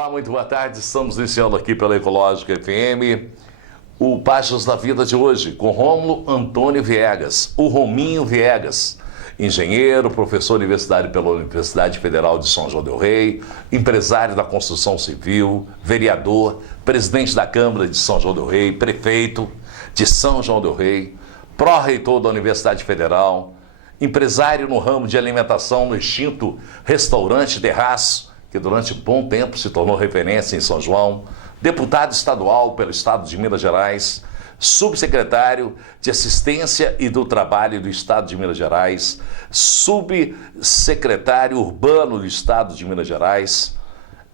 Olá, muito boa tarde. Estamos iniciando aqui pela Ecológica FM o Páginas da Vida de hoje, com Rômulo Antônio Viegas, o Rominho Viegas, engenheiro, professor universitário pela Universidade Federal de São João del Rei, empresário da construção civil, vereador, presidente da Câmara de São João del Rei, prefeito de São João del Rei, pró-reitor da Universidade Federal, empresário no ramo de alimentação no extinto restaurante Terraço, que durante um bom tempo se tornou referência em São João, deputado estadual pelo Estado de Minas Gerais, subsecretário de Assistência e do Trabalho do Estado de Minas Gerais, subsecretário urbano do Estado de Minas Gerais,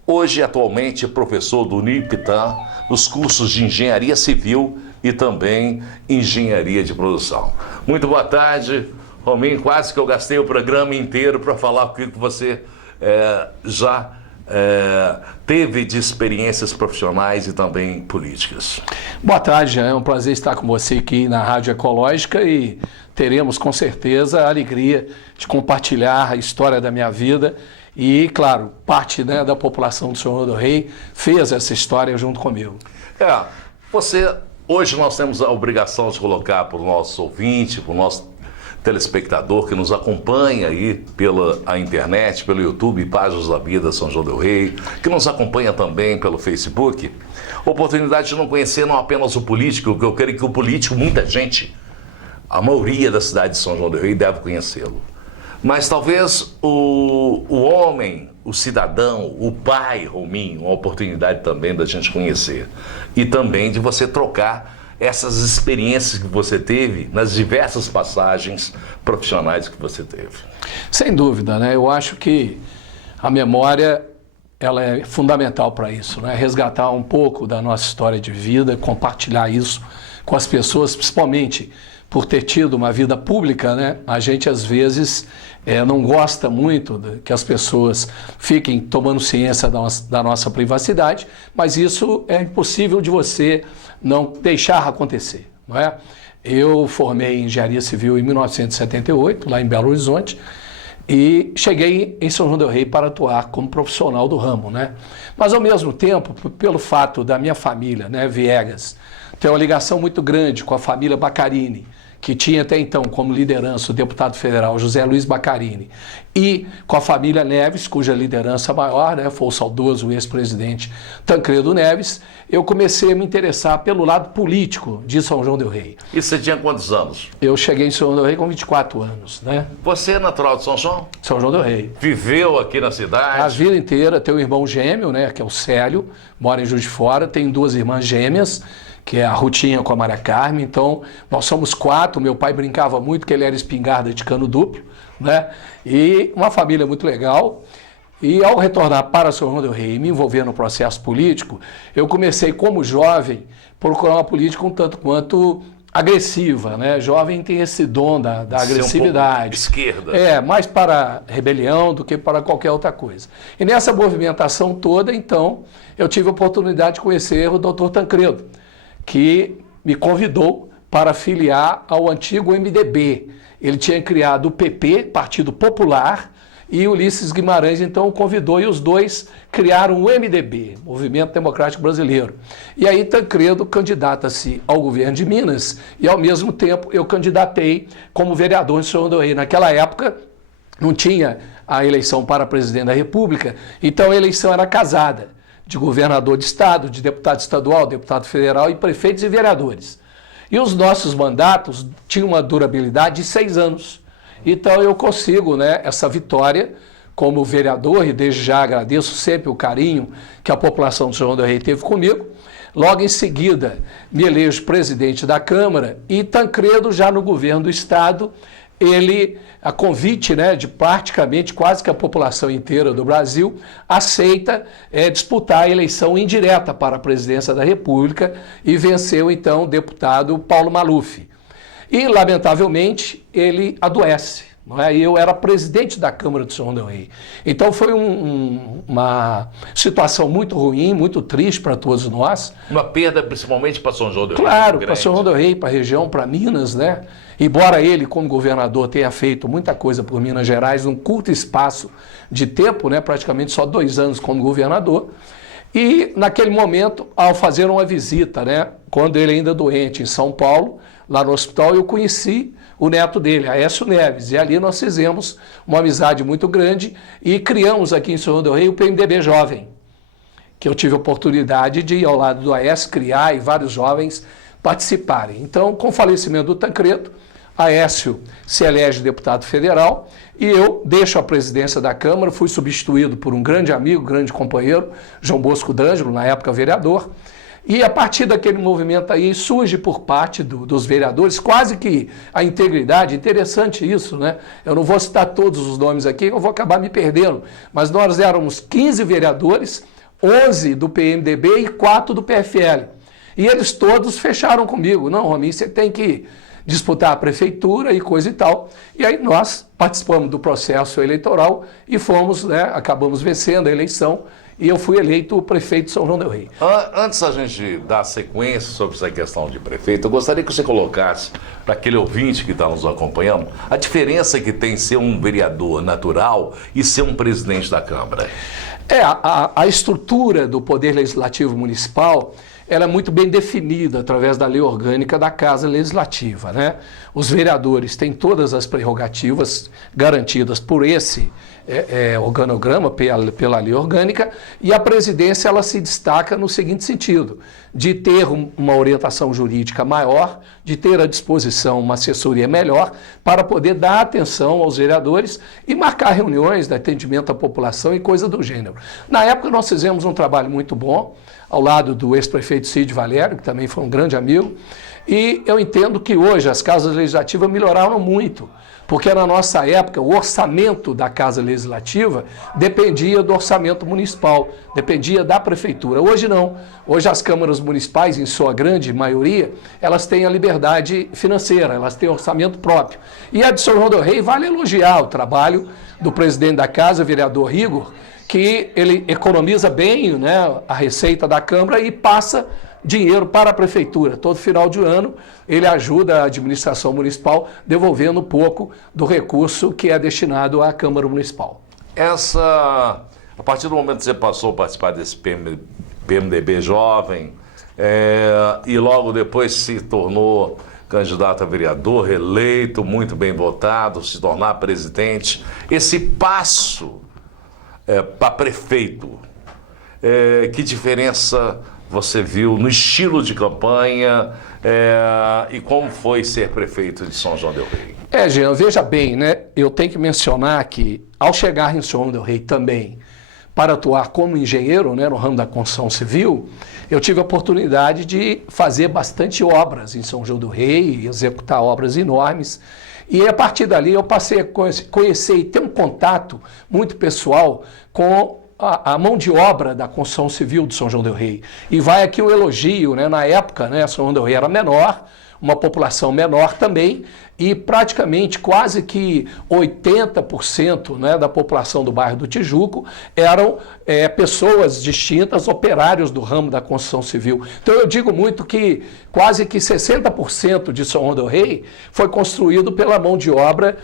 hoje atualmente professor do Unipitã, nos cursos de Engenharia Civil e também Engenharia de Produção. Muito boa tarde, Rominho, quase que eu gastei o programa inteiro para falar o que você já teve de experiências profissionais e também políticas. Boa tarde, é um prazer estar com você aqui na Rádio Ecológica e teremos com certeza a alegria de compartilhar a história da minha vida e, claro, parte da população do São João del Rei fez essa história junto comigo. Hoje nós temos a obrigação de colocar para o nosso ouvinte, para o nosso telespectador que nos acompanha aí pela internet, pelo YouTube, Páginas da Vida São João del Rei, que nos acompanha também pelo Facebook, oportunidade de não conhecer não apenas o político, que eu quero que o político, muita gente, a maioria da cidade de São João del Rei deve conhecê-lo. Mas talvez o homem, o cidadão, o pai, Rominho, uma oportunidade também da gente conhecer e também de você trocar essas experiências que você teve nas diversas passagens profissionais que você teve. Sem dúvida, né? Eu acho que a memória ela é fundamental para isso, né? Resgatar um pouco da nossa história de vida, compartilhar isso com as pessoas, principalmente por ter tido uma vida pública, né? A gente às vezes não gosta muito que as pessoas fiquem tomando ciência da nossa privacidade, mas isso é impossível de você não deixar acontecer, não é? Eu formei em Engenharia Civil em 1978, lá em Belo Horizonte, e cheguei em São João del Rei para atuar como profissional do ramo, né? Mas ao mesmo tempo, pelo fato da minha família, né, Viegas, ter uma ligação muito grande com a família Baccarini, que tinha até então como liderança o deputado federal José Luiz Baccarini, e com a família Neves, cuja liderança maior, né, foi o saudoso ex-presidente Tancredo Neves, eu comecei a me interessar pelo lado político de São João del Rei. E você tinha quantos anos? Eu cheguei em São João del Rei com 24 anos, né? Você é natural de São João? São João del Rei. Viveu aqui na cidade? A vida inteira. Tenho um irmão gêmeo, né, que é o Célio, mora em Juiz de Fora, tenho duas irmãs gêmeas, que é a Rutinha com a Maria Carmen. Então, nós somos 4, meu pai brincava muito que ele era espingarda de cano duplo, né? E uma família muito legal. E ao retornar para São João del Rei e me envolver no processo político, eu comecei como jovem procurar uma política um tanto quanto agressiva, né? Jovem tem esse dom da agressividade. Esquerda. Mais para rebelião do que para qualquer outra coisa. E nessa movimentação toda, então, eu tive a oportunidade de conhecer o Dr. Tancredo, que me convidou para filiar ao antigo MDB. Ele tinha criado o PP, Partido Popular, e Ulisses Guimarães então o convidou e os dois criaram o MDB, Movimento Democrático Brasileiro. E aí Tancredo candidata-se ao governo de Minas e ao mesmo tempo eu candidatei como vereador em São João del Rei. Naquela época não tinha a eleição para presidente da República, então a eleição era casada, de governador de estado, de deputado estadual, deputado federal e prefeitos e vereadores. E os nossos mandatos tinham uma durabilidade de 6 anos. Então eu consigo, né, essa vitória como vereador, e desde já agradeço sempre o carinho que a população de São João del Rei teve comigo. Logo em seguida me elejo presidente da Câmara e Tancredo já no governo do estado, ele, a convite, né, de praticamente quase que a população inteira do Brasil, aceita disputar a eleição indireta para a presidência da República e venceu então o deputado Paulo Maluf. E, lamentavelmente, ele adoece. Não é? E eu era presidente da Câmara de São João del Rei. Então foi uma situação muito ruim, muito triste para todos nós. Uma perda principalmente para São João del Rei. Claro, para São João del Rei, para a região, para Minas, né? Embora ele, como governador, tenha feito muita coisa por Minas Gerais num curto espaço de tempo, né? Praticamente só 2 anos como governador, E, naquele momento, ao fazer uma visita, né, quando ele ainda doente em São Paulo, lá no hospital, eu conheci o neto dele, Aécio Neves, e ali nós fizemos uma amizade muito grande e criamos aqui em São João del Rei o PMDB Jovem, que eu tive a oportunidade de ir ao lado do Aécio criar e vários jovens participarem. Então, com o falecimento do Tancredo, Aécio se elege deputado federal e eu deixo a presidência da Câmara, fui substituído por um grande amigo, grande companheiro, João Bosco D'Angelo, na época vereador, e a partir daquele movimento aí surge por parte dos vereadores quase que a integridade, interessante isso, né? Eu não vou citar todos os nomes aqui, eu vou acabar me perdendo, mas nós éramos 15 vereadores, 11 do PMDB e 4 do PFL. E eles todos fecharam comigo, não, Rominho, você tem que disputar a prefeitura e coisa e tal. E aí nós participamos do processo eleitoral e fomos, né, acabamos vencendo a eleição e eu fui eleito o prefeito de São João del Rei. Antes da gente dar sequência sobre essa questão de prefeito, eu gostaria que você colocasse para aquele ouvinte que está nos acompanhando a diferença que tem ser um vereador natural e ser um presidente da Câmara. A estrutura do Poder Legislativo Municipal ela é muito bem definida através da lei orgânica da Casa Legislativa, né? Os vereadores têm todas as prerrogativas garantidas por esse organograma, pela lei orgânica, e a presidência ela se destaca no seguinte sentido, de ter uma orientação jurídica maior, de ter à disposição uma assessoria melhor para poder dar atenção aos vereadores e marcar reuniões de atendimento à população e coisa do gênero. Na época nós fizemos um trabalho muito bom, ao lado do ex-prefeito Cid Valério, que também foi um grande amigo, e eu entendo que hoje as casas legislativas melhoraram muito, porque na nossa época o orçamento da Casa Legislativa dependia do orçamento municipal, dependia da prefeitura. Hoje não. Hoje as câmaras municipais, em sua grande maioria, elas têm a liberdade financeira, elas têm orçamento próprio. E a de São João del Rei vale elogiar o trabalho do presidente da Casa, vereador Rigor, que ele economiza bem, né, a receita da Câmara e passa dinheiro para a Prefeitura. Todo final de ano ele ajuda a administração municipal devolvendo um pouco do recurso que é destinado à Câmara Municipal. A partir do momento que você passou a participar desse PMDB jovem e logo depois se tornou candidato a vereador, eleito, muito bem votado, se tornar presidente, esse passo para prefeito, que diferença você viu no estilo de campanha e como foi ser prefeito de São João del Rei? Jean, veja bem, né? Eu tenho que mencionar que ao chegar em São João del Rei também para atuar como engenheiro, né, no ramo da construção civil, eu tive a oportunidade de fazer bastante obras em São João del Rei, executar obras enormes. E a partir dali eu passei a conhecer e ter um contato muito pessoal com a mão de obra da construção civil de São João del Rei. E vai aqui o elogio, né? Na época, né, São João del Rei era menor, uma população menor também, e praticamente quase que 80%, né, da população do bairro do Tijuco eram pessoas distintas, operários do ramo da construção civil. Então eu digo muito que quase que 60% de São João del Rei foi construído pela mão de obra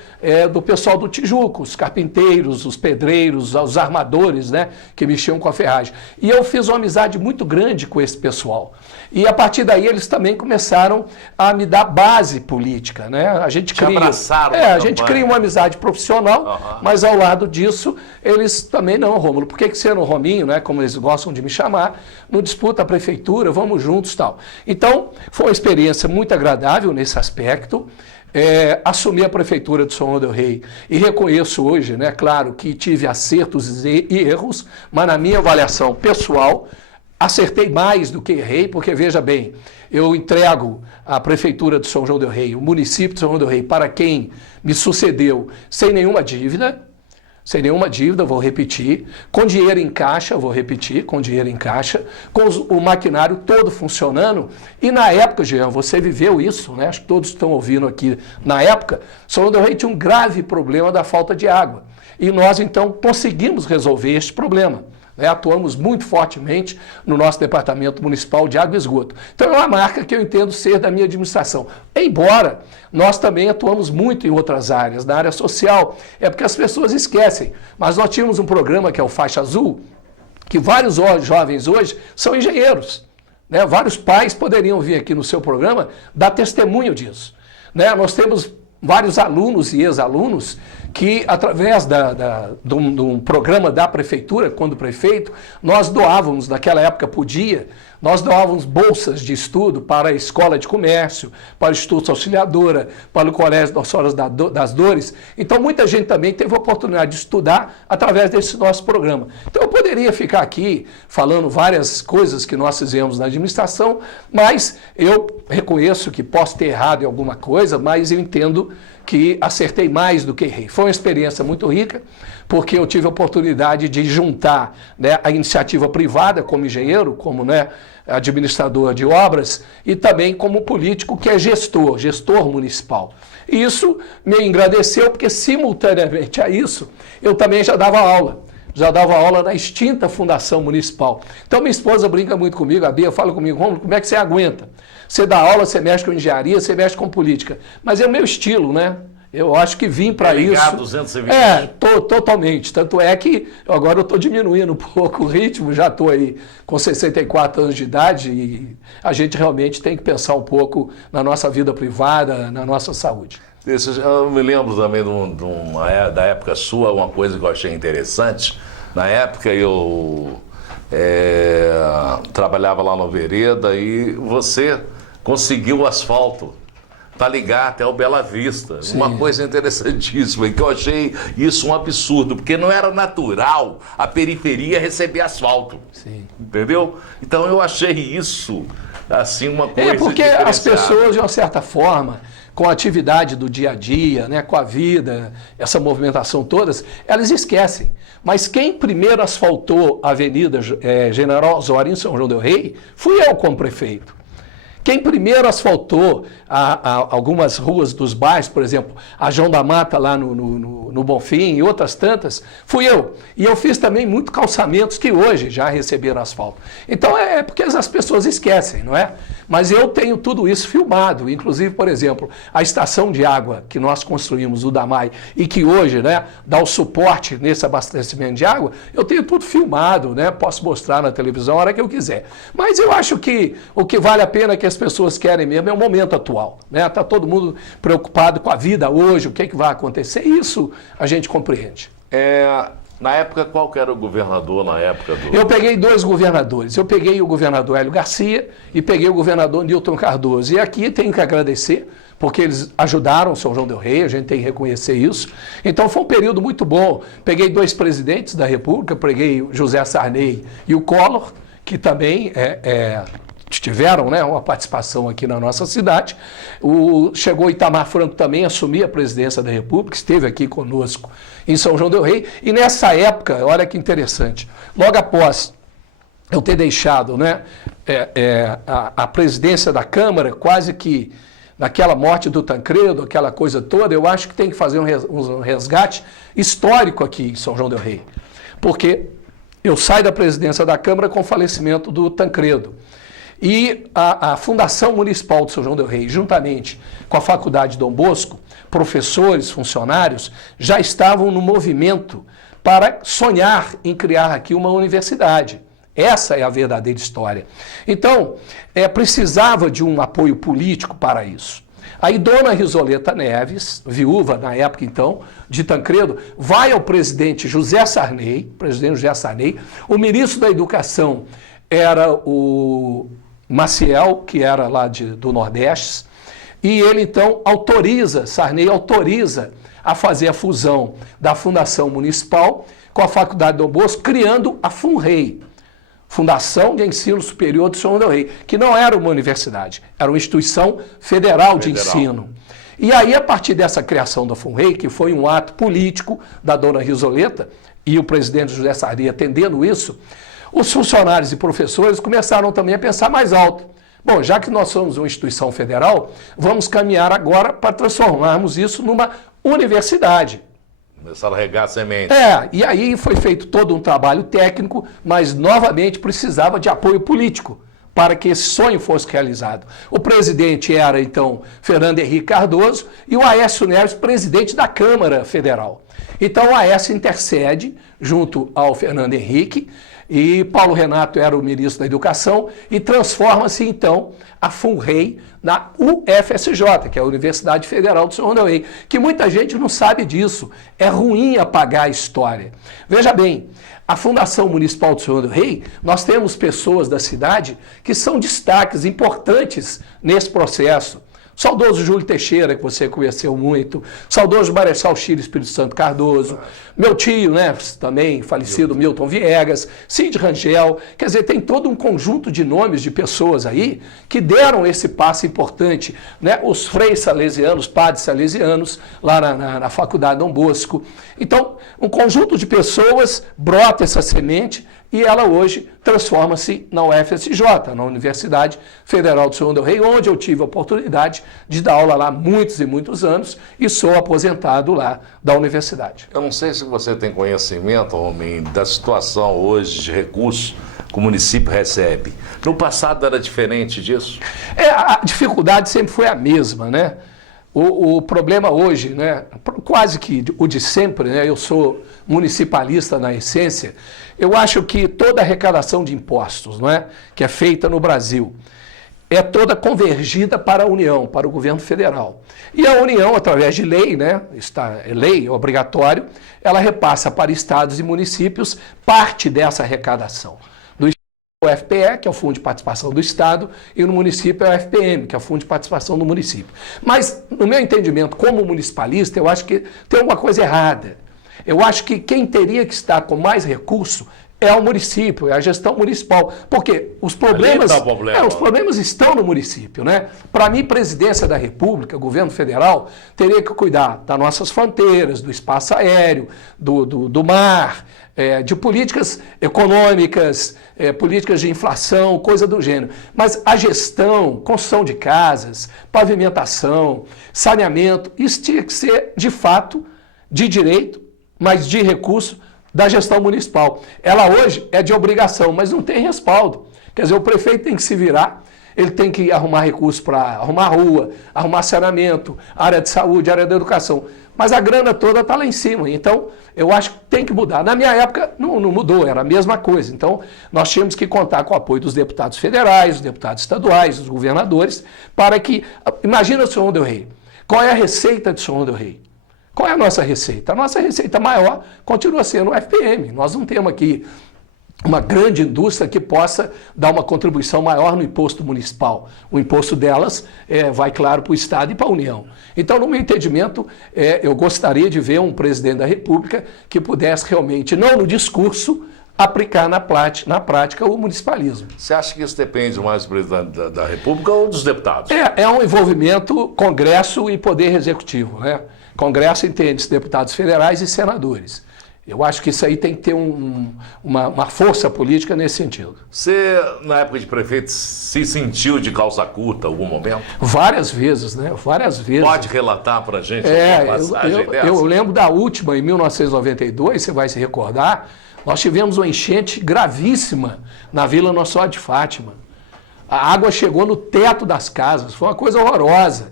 do pessoal do Tijuco, os carpinteiros, os pedreiros, os armadores, né, que mexiam com a ferragem. E eu fiz uma amizade muito grande com esse pessoal. E a partir daí eles também começaram a me dar base política, né? A gente cria uma amizade profissional, mas ao lado disso, eles também não, Rômulo, por que você no Rominho, né, como eles gostam de me chamar, não disputa a prefeitura, vamos juntos e tal. Então, foi uma experiência muito agradável nesse aspecto, assumi a prefeitura de São João del Rei e reconheço hoje, né, claro, que tive acertos e erros, mas na minha avaliação pessoal, acertei mais do que errei, porque veja bem, eu entrego a Prefeitura de São João del Rei, o município de São João del Rei, para quem me sucedeu, sem nenhuma dívida, vou repetir, com dinheiro em caixa, vou repetir, com dinheiro em caixa, com o maquinário todo funcionando, e na época, Jean, você viveu isso, né? Acho que todos estão ouvindo aqui, na época, São João del Rei tinha um grave problema da falta de água, e nós então conseguimos resolver este problema. Atuamos muito fortemente no nosso Departamento Municipal de Água e Esgoto. Então é uma marca que eu entendo ser da minha administração. Embora nós também atuamos muito em outras áreas, na área social, porque as pessoas esquecem. Mas nós tínhamos um programa que é o Faixa Azul, que vários jovens hoje são engenheiros, né? Vários pais poderiam vir aqui no seu programa dar testemunho disso, né? Nós temos vários alunos e ex-alunos que, através de um programa da prefeitura, quando prefeito, nós doávamos, naquela época podia, nós doávamos bolsas de estudo para a Escola de Comércio, para o Instituto Auxiliadora, para o Colégio Nossa Senhora das Dores. Então, muita gente também teve a oportunidade de estudar através desse nosso programa. Então, eu poderia ficar aqui falando várias coisas que nós fizemos na administração, mas eu reconheço que posso ter errado em alguma coisa, mas eu entendo que acertei mais do que errei. Foi uma experiência muito rica, porque eu tive a oportunidade de juntar, né, a iniciativa privada como engenheiro, como, né, administrador de obras, e também como político que é gestor municipal. E isso me engrandeceu, porque simultaneamente a isso, eu também já dava aula na extinta Fundação Municipal. Então minha esposa brinca muito comigo, a Bia fala comigo: Rômulo, como é que você aguenta? Você dá aula, você mexe com engenharia, você mexe com política. Mas é o meu estilo, né? Eu acho que vim para isso. 220. Totalmente. Tanto é que agora eu estou diminuindo um pouco o ritmo, já estou aí com 64 anos de idade e a gente realmente tem que pensar um pouco na nossa vida privada, na nossa saúde. Eu me lembro também da época sua, uma coisa que eu achei interessante. Na época eu trabalhava lá no Vereda e você conseguiu o asfalto para ligar até o Bela Vista. Sim. Uma coisa interessantíssima, e que eu achei isso um absurdo, porque não era natural a periferia receber asfalto. Sim. Entendeu? Então eu achei isso assim uma coisa porque as pessoas, de uma certa forma, com a atividade do dia a dia, né, com a vida, essa movimentação todas, elas esquecem. Mas quem primeiro asfaltou a Avenida General Osório em São João del Rei fui eu como prefeito. Quem primeiro asfaltou algumas ruas dos bairros, por exemplo, a João da Mata lá no Bonfim e outras tantas, fui eu. E eu fiz também muitos calçamentos que hoje já receberam asfalto. Então é porque as pessoas esquecem, não é? Mas eu tenho tudo isso filmado. Inclusive, por exemplo, a estação de água que nós construímos, o Damai, e que hoje, né, dá o suporte nesse abastecimento de água, eu tenho tudo filmado, né? Posso mostrar na televisão a hora que eu quiser. Mas eu acho que o que vale a pena, que as pessoas querem mesmo, é o momento atual, né? Está todo mundo preocupado com a vida hoje, o que vai acontecer. Isso a gente compreende. Na época, qual que era o governador na época do... Eu peguei dois governadores. Eu peguei o governador Hélio Garcia e peguei o governador Nilton Cardoso. E aqui tenho que agradecer, porque eles ajudaram São João del Rei, a gente tem que reconhecer isso. Então foi um período muito bom. Peguei dois presidentes da República, peguei o José Sarney e o Collor, que também tiveram, né, uma participação aqui na nossa cidade. Chegou Itamar Franco também a assumir a presidência da República, esteve aqui conosco em São João del Rei. E nessa época, olha que interessante, logo após eu ter deixado, né, a presidência da Câmara, quase que naquela morte do Tancredo, aquela coisa toda, eu acho que tem que fazer um resgate histórico aqui em São João del Rei. Porque eu saio da presidência da Câmara com o falecimento do Tancredo. E a Fundação Municipal de São João del Rei, juntamente com a Faculdade Dom Bosco, professores, funcionários, já estavam no movimento para sonhar em criar aqui uma universidade. Essa é a verdadeira história. Então, precisava de um apoio político para isso. Aí Dona Risoleta Neves, viúva na época então, de Tancredo, vai ao presidente José Sarney, o ministro da Educação era o Maciel, que era lá do Nordeste, e ele então Sarney autoriza a fazer a fusão da Fundação Municipal com a Faculdade Dom Bosco, criando a FUNREI, Fundação de Ensino Superior de São João del Rei, que não era uma universidade, era uma instituição federal de ensino. E aí, a partir dessa criação da FUNREI, que foi um ato político da Dona Risoleta, e o presidente José Sarney atendendo isso, os funcionários e professores começaram também a pensar mais alto. Bom, já que nós somos uma instituição federal, vamos caminhar agora para transformarmos isso numa universidade. Começaram a regar a semente. E aí foi feito todo um trabalho técnico, mas novamente precisava de apoio político para que esse sonho fosse realizado. O presidente era, então, Fernando Henrique Cardoso e o Aécio Neves, presidente da Câmara Federal. Então o Aécio intercede junto ao Fernando Henrique e Paulo Renato era o ministro da Educação, e transforma-se então a FUNREI na UFSJ, que é a Universidade Federal do Senhor del Rei, que muita gente não sabe disso, é ruim apagar a história. Veja bem, a Fundação Municipal do Senhor del Rei, nós temos pessoas da cidade que são destaques importantes nesse processo. Saudoso Júlio Teixeira, que você conheceu muito, saudoso Marechal Chile Espírito Santo Cardoso, meu tio, né, também falecido Milton Viegas, Cid Rangel, quer dizer, tem todo um conjunto de nomes de pessoas aí que deram esse passo importante, né, os freis salesianos, padres salesianos, lá na Faculdade Dom Bosco. Então, um conjunto de pessoas brota essa semente e ela hoje transforma-se na UFSJ, na Universidade Federal do Senhor del Rei, onde eu tive a oportunidade de dar aula lá há muitos e muitos anos e sou aposentado lá da universidade. Eu não sei se você tem conhecimento, Rominho, da situação hoje de recursos que o município recebe. No passado era diferente disso? A dificuldade sempre foi a mesma, né? O problema hoje, né, quase que o de sempre, né, eu sou municipalista na essência, eu acho que toda arrecadação de impostos, não é, que é feita no Brasil, é toda convergida para a União, para o governo federal. E a União, através de lei, né, é lei, é obrigatório, ela repassa para estados e municípios parte dessa arrecadação. O FPE, que é o Fundo de Participação do Estado, e no município é o FPM, que é o Fundo de Participação do Município. Mas, no meu entendimento, como municipalista, eu acho que tem alguma coisa errada. Eu acho que quem teria que estar com mais recurso é o município, é a gestão municipal. Porque os problemas, os problemas estão no município, né? Para mim, presidência da República, governo federal, teria que cuidar das nossas fronteiras, do espaço aéreo, do mar, de políticas econômicas, políticas de inflação, coisa do gênero. Mas a gestão, construção de casas, pavimentação, saneamento, isso tinha que ser, de fato, de direito, mas de recurso da gestão municipal. Ela hoje é de obrigação, mas não tem respaldo. Quer dizer, o prefeito tem que se virar, ele tem que arrumar recursos para arrumar rua, arrumar saneamento, área de saúde, área da educação. Mas a grana toda está lá em cima. Então, eu acho que tem que mudar. Na minha época, não mudou, era a mesma coisa. Então, nós tínhamos que contar com o apoio dos deputados federais, dos deputados estaduais, dos governadores, para que... Imagina o Senhor del Rei. Qual é a receita do Senhor del Rei? Qual é a nossa receita? A nossa receita maior continua sendo o FPM. Nós não temos aqui uma grande indústria que possa dar uma contribuição maior no imposto municipal. O imposto delas vai, claro, para o Estado e para a União. Então, no meu entendimento, eu gostaria de ver um presidente da República que pudesse realmente, não no discurso, aplicar na prática o municipalismo. Você acha que isso depende mais do presidente da República ou dos deputados? É um envolvimento Congresso e Poder Executivo, né? Congresso entende deputados federais e senadores. Eu acho que isso aí tem que ter uma força política nesse sentido. Você, na época de prefeito, se sentiu de calça curta em algum momento? Várias vezes, né? Várias vezes. Pode relatar para a gente alguma passagem dessa? Eu lembro da última, em 1992, você vai se recordar, nós tivemos uma enchente gravíssima na Vila Nossa Senhora de Fátima. A água chegou no teto das casas, foi uma coisa horrorosa.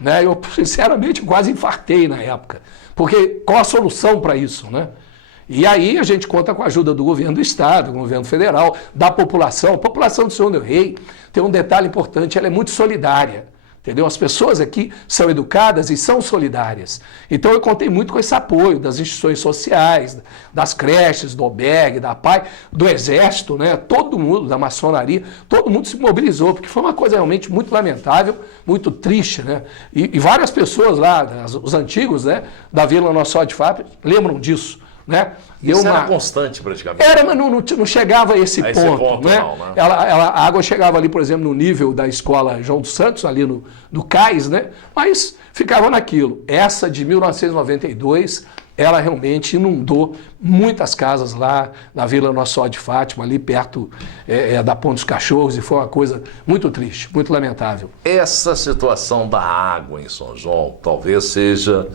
Né? Eu, sinceramente, quase infartei na época. Porque qual a solução para isso, né? E aí a gente conta com a ajuda do governo do Estado, do governo federal, da população. A população do Senhor del Rei tem um detalhe importante, ela é muito solidária. Entendeu? As pessoas aqui são educadas e são solidárias. Então eu contei muito com esse apoio das instituições sociais, das creches, do albergue, da PAI, do Exército, né? Todo mundo, da maçonaria, todo mundo se mobilizou, porque foi uma coisa realmente muito lamentável, muito triste, né? E várias pessoas lá, os antigos, né, da Vila Nossa Senhora de Fátima, lembram disso. Né? Isso era constante praticamente. Era, mas não chegava a esse ponto. Né? Não, né? A água chegava ali, por exemplo, no nível da escola João dos Santos, ali no cais, né? Mas ficava naquilo. Essa de 1992, ela realmente inundou muitas casas lá na Vila Nossa Senhora de Fátima, ali perto da Ponte dos Cachorros, e foi uma coisa muito triste, muito lamentável. Essa situação da água em São João talvez seja...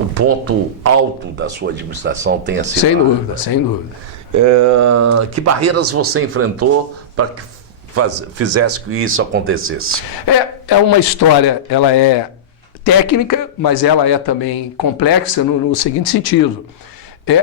o ponto alto da sua administração tenha sido... Sem dúvida, sem dúvida. Que barreiras você enfrentou para que fizesse que isso acontecesse? É uma história, ela é técnica, mas ela é também complexa no seguinte sentido.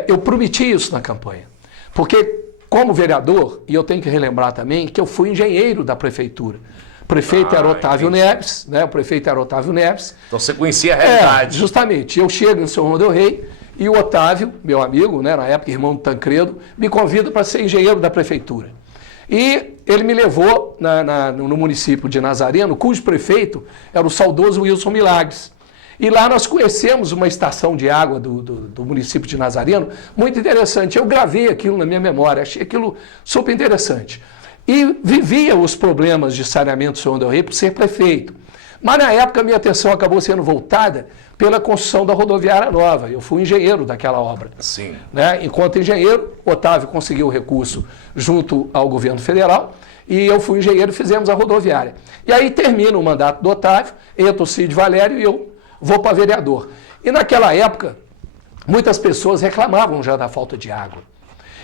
Eu prometi isso na campanha, porque como vereador, e eu tenho que relembrar também que eu fui engenheiro da prefeitura. O prefeito era Otávio Neves, né? O prefeito era Otávio Neves. Então você conhecia a realidade. Justamente. Eu chego em São João del Rei e o Otávio, meu amigo, né, na época irmão do Tancredo, me convida para ser engenheiro da prefeitura. E ele me levou no município de Nazareno, cujo prefeito era o saudoso Wilson Milagres. E lá nós conhecemos uma estação de água do município de Nazareno, muito interessante. Eu gravei aquilo na minha memória, achei aquilo super interessante. E vivia os problemas de saneamento do São João del Rei por ser prefeito. Mas na época minha atenção acabou sendo voltada pela construção da rodoviária nova. Eu fui engenheiro daquela obra. Sim. Né? Enquanto engenheiro, Otávio conseguiu o recurso junto ao governo federal e eu fui engenheiro e fizemos a rodoviária. E aí termina o mandato do Otávio, entra o Cid Valério e eu vou para vereador. E naquela época, muitas pessoas reclamavam já da falta de água.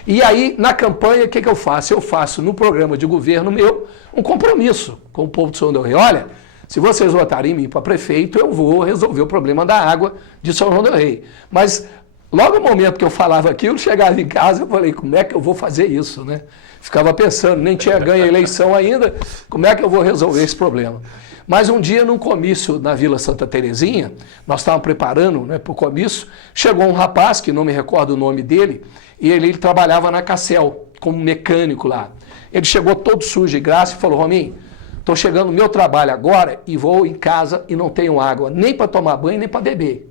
E aí, na campanha, o que eu faço? Eu faço no programa de governo meu um compromisso com o povo de São João del Rei. Olha, se vocês votarem em mim para prefeito, eu vou resolver o problema da água de São João del Rei. Mas logo no momento que eu falava aquilo, chegava em casa, eu falei, como é que eu vou fazer isso, né? Ficava pensando, nem tinha ganho a eleição ainda, como é que eu vou resolver esse problema? Mas um dia, num comício na Vila Santa Terezinha, nós estávamos preparando, né, para o comício, chegou um rapaz, que não me recordo o nome dele, e ele trabalhava na Cassel, como mecânico lá. Ele chegou todo sujo de graça e falou, Rominho, estou chegando no meu trabalho agora e vou em casa e não tenho água nem para tomar banho, nem para beber.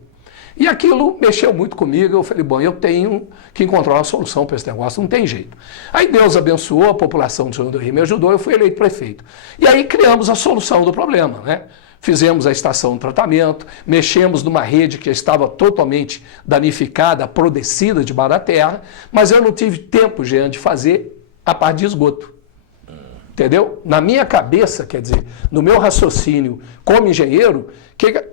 E aquilo mexeu muito comigo, eu falei, bom, eu tenho que encontrar uma solução para esse negócio, não tem jeito. Aí Deus abençoou, a população de São João del Rei me ajudou, eu fui eleito prefeito. E aí criamos a solução do problema, né? Fizemos a estação de tratamento, mexemos numa rede que estava totalmente danificada, aprodecida debaixo da terra, mas eu não tive tempo, Jean, de fazer a parte de esgoto. Entendeu? Na minha cabeça, quer dizer, no meu raciocínio como engenheiro,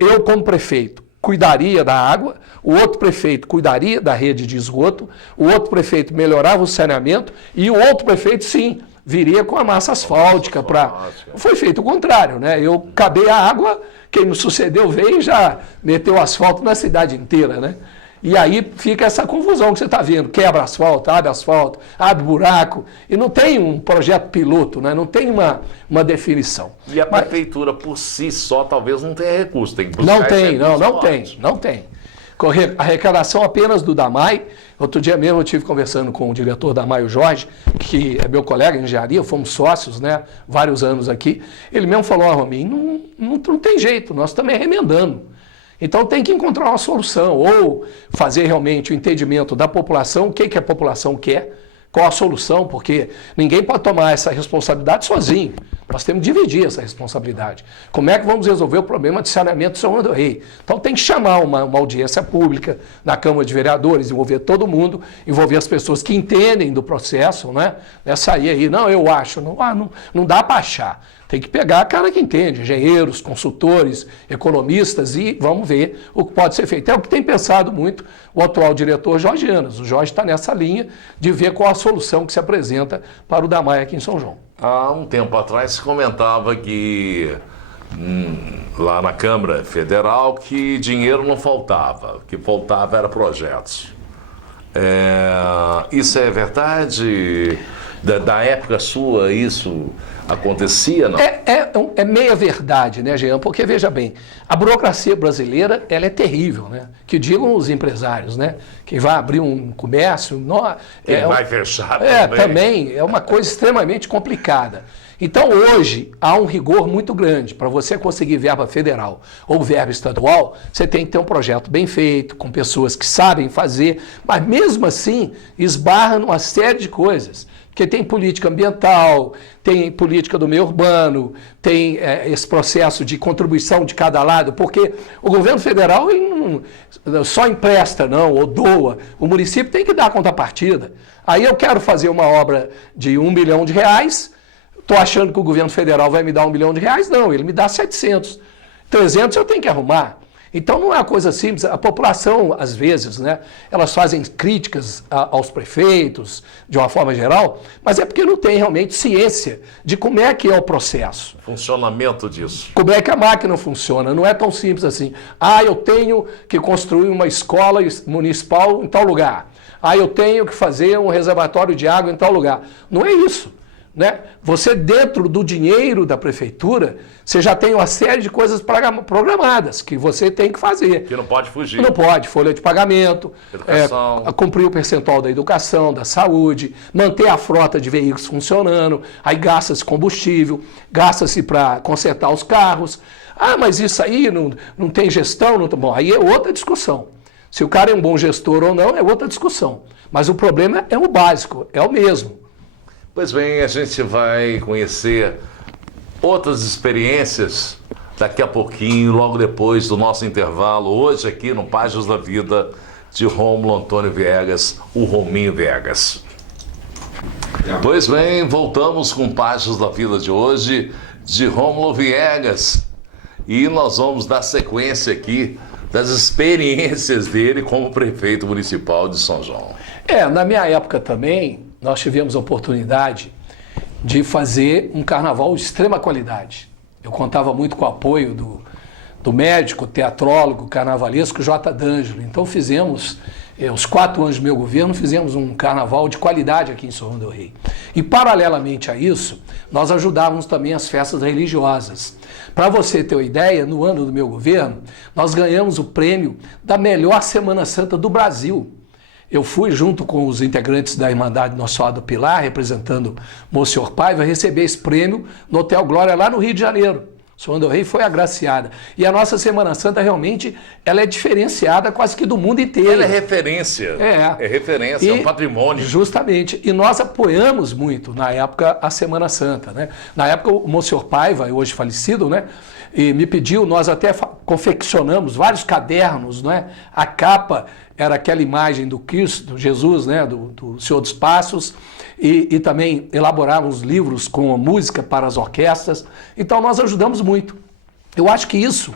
eu como prefeito cuidaria da água, o outro prefeito cuidaria da rede de esgoto, o outro prefeito melhorava o saneamento e o outro prefeito, sim, viria com a massa asfáltica para... Foi feito o contrário, né? Eu acabei a água, quem me sucedeu veio e já meteu asfalto na cidade inteira, né? E aí fica essa confusão que você está vendo, quebra asfalto, abre buraco, e não tem um projeto piloto, né? Não tem uma definição. E a prefeitura por si só talvez não tenha recurso, tem que buscar não tem. A arrecadação apenas do DAMAI, outro dia mesmo eu estive conversando com o diretor da DAMAI, o Jorge, que é meu colega em engenharia, fomos sócios, né, vários anos aqui, ele mesmo falou, Rominho, não tem jeito, nós estamos remendando. Então tem que encontrar uma solução, ou fazer realmente o entendimento da população, o que a população quer, qual a solução, porque ninguém pode tomar essa responsabilidade sozinho. Nós temos que dividir essa responsabilidade. Como é que vamos resolver o problema de saneamento de São João del Rei? Então tem que chamar uma audiência pública na Câmara de Vereadores, envolver todo mundo, envolver as pessoas que entendem do processo, né? Sair aí, não, eu acho, não dá para achar. Tem que pegar a cara que entende, engenheiros, consultores, economistas, e vamos ver o que pode ser feito. É o que tem pensado muito o atual diretor Jorge Anas. O Jorge está nessa linha de ver qual a solução que se apresenta para o DAMAI aqui em São João. Há um tempo atrás se comentava que lá na Câmara Federal que dinheiro não faltava, o que faltava era projetos. Isso é verdade? Da época sua isso acontecia, não? É meia verdade, né, Jean? Porque, veja bem, a burocracia brasileira, ela é terrível, né? Que digam os empresários, né? Quem vai abrir um comércio... Quem vai fechar também é uma coisa extremamente complicada. Então, hoje, há um rigor muito grande. Para você conseguir verba federal ou verba estadual, você tem que ter um projeto bem feito, com pessoas que sabem fazer, mas mesmo assim, esbarra numa série de coisas. Porque tem política ambiental, tem política do meio urbano, tem esse processo de contribuição de cada lado, porque o governo federal ele não só empresta, não, ou doa, o município tem que dar a contrapartida. Aí eu quero fazer uma obra de R$1 milhão, estou achando que o governo federal vai me dar R$1 milhão, não, ele me dá 700, 300 eu tenho que arrumar. Então não é uma coisa simples. A população, às vezes, né, elas fazem críticas aos prefeitos, de uma forma geral, mas é porque não tem realmente ciência de como é que é o processo. Funcionamento disso. Como é que a máquina funciona? Não é tão simples assim. Ah, eu tenho que construir uma escola municipal em tal lugar. Ah, eu tenho que fazer um reservatório de água em tal lugar. Não é isso. Né? Você, dentro do dinheiro da prefeitura, você já tem uma série de coisas programadas que você tem que fazer. Que não pode fugir. Não pode, folha de pagamento, educação. Cumprir o percentual da educação, da saúde, manter a frota de veículos funcionando, aí gasta-se combustível, gasta-se para consertar os carros. Ah, mas isso aí não tem gestão? Não... Bom, aí é outra discussão. Se o cara é um bom gestor ou não, é outra discussão. Mas o problema é o básico, é o mesmo. Pois bem, a gente vai conhecer outras experiências daqui a pouquinho, logo depois do nosso intervalo, hoje aqui no Páginas da Vida de Rômulo Antônio Viegas, o Rominho Viegas. Pois bem, voltamos com Páginas da Vida de hoje, de Rômulo Viegas. E nós vamos dar sequência aqui das experiências dele como prefeito municipal de São João. Na minha época também, nós tivemos a oportunidade de fazer um carnaval de extrema qualidade. Eu contava muito com o apoio do médico, teatrólogo, carnavalesco J. D'Angelo. Então fizemos, os 4 anos do meu governo, fizemos um carnaval de qualidade aqui em São João del Rei. E paralelamente a isso, nós ajudávamos também as festas religiosas. Para você ter uma ideia, no ano do meu governo, nós ganhamos o prêmio da melhor Semana Santa do Brasil. Eu fui, junto com os integrantes da Irmandade Nossa Senhora do Pilar, representando Monsenhor Paiva, receber esse prêmio no Hotel Glória, lá no Rio de Janeiro. São João del Rei foi agraciada. E a nossa Semana Santa, realmente, ela é diferenciada quase que do mundo inteiro. Ela é referência. É referência, é um patrimônio. Justamente. E nós apoiamos muito, na época, a Semana Santa. Né? Na época, o Monsenhor Paiva, hoje falecido, né? E me pediu, nós até confeccionamos vários cadernos, né? A capa era aquela imagem do Cristo, do Jesus, né? do Senhor dos Passos, e também elaborávamos livros com música para as orquestras. Então nós ajudamos muito. Eu acho que isso